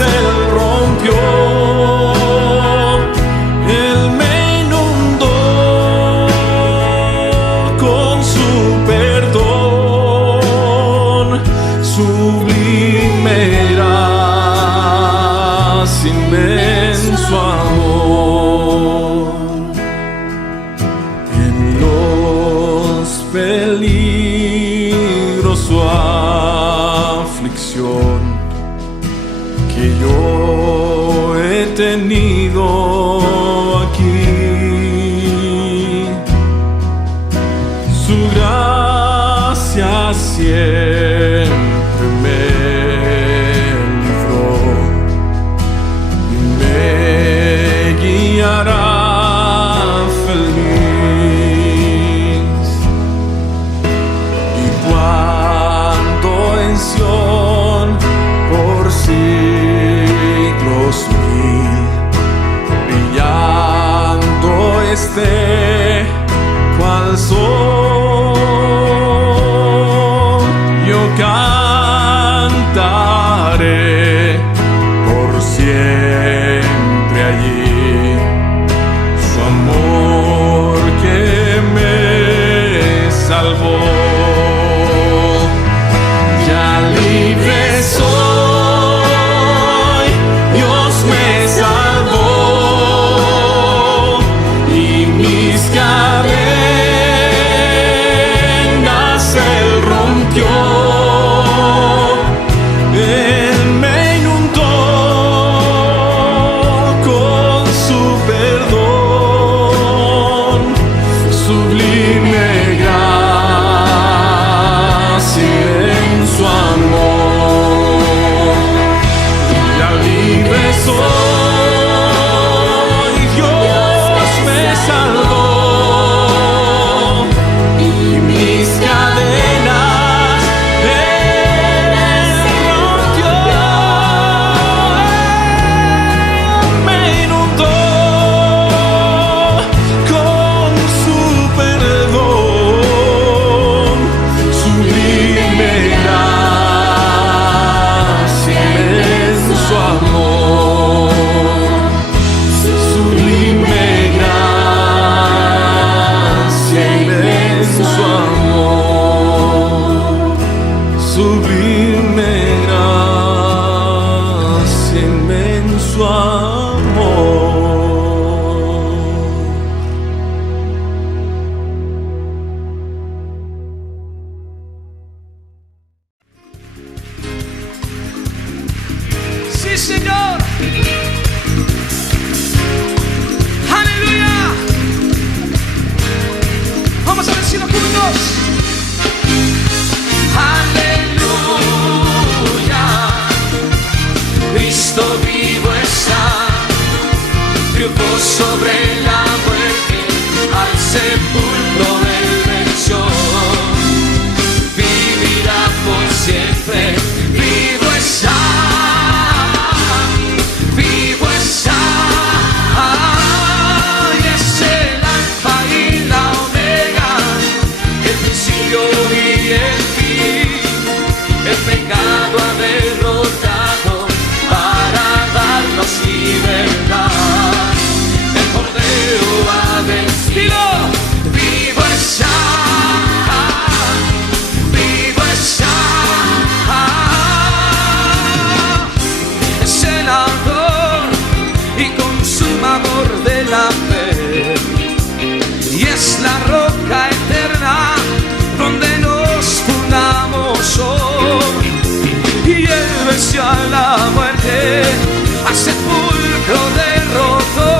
Él rompió. Él me inundó con su perdón, sublime gracia, inmenso amor. En los peligros su aflicción que yo he tenido aquí, su gracia siempre me libró y me guiará feliz. Y cuando en Sión por siglos mil brillando esté cual sol, yo cantaré por siempre allí su amor que me salvó. Ya libre soy, Dios me salvó y mis cadenas Él rompió. Él me inundó con su perdón, sublime gracia en su amor. Ya libre soy, Dios me salvó y mis cadenas Él rompió. Me inundó con su perdón, sublime gracia en su amor, sublime gracia en su amor, sublime gracia en su amor. Sí, Señor. Aleluya. Vamos a decirlo juntos. Aleluya. Cristo vivo está, triunfó sobre la muerte, al sepulcro Él venció. Vivirá por siempre, vivo está. Vivo está, y es el alfa y la omega, el principio y el fin. El pecado ha derrotado para darnos libertad. El Cordero ha vencido. Vivo está, vivo está. Es el autor y consumador de la fe, y es la roca eterna donde nos fundamos hoy. Y Él venció a la muerte, al sepulcro derrotó.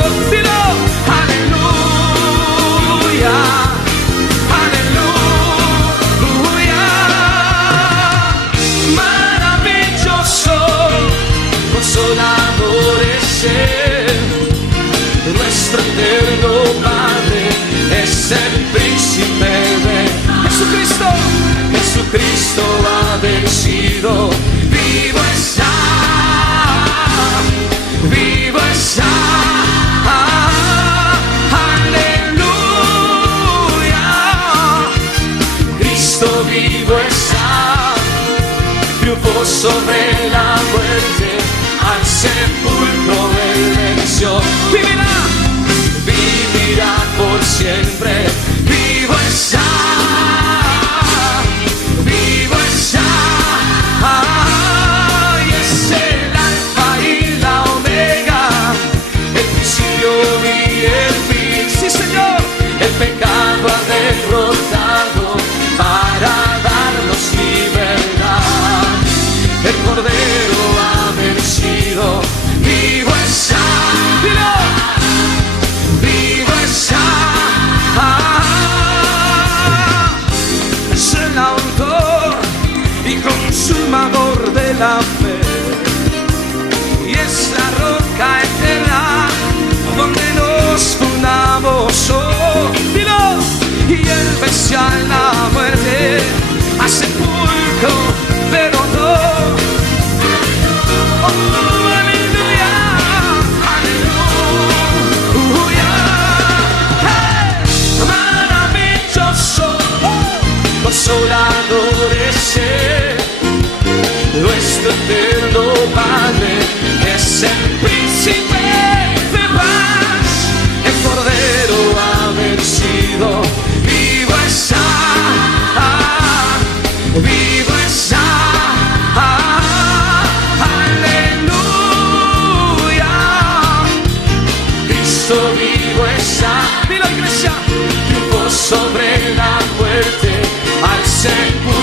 nuestro eterno Padre es el príncipe de Jesucristo. Jesucristo ha vencido, vivo está, vivo está. Aleluya, Cristo vivo está, triunfó sobre la muerte, al sepulcro él venció. Vivirá, vivirá por siempre, vivo está, vivo está. Y es el alfa y la omega, el principio y el fin. Sí, Señor, el pecado ha derrotado para darnos libertad. El Cordero ha vencido, vivo está, vivo está. Es el autor y consumador de la fe, y es la roca eterna donde nos fundamos. Oh, dilo. Y él venció a la muerte, a sepulcro derrotó. Oh, aleluya, aleluya. Hey, maravilloso, consolador es él, nuestro eterno Padre es el príncipe de paz. El Cordero ha vencido, vivo está, vivo está. Aleluya, Cristo vivo está. Dilo, iglesia, triunfó sobre la muerte, al sepulcro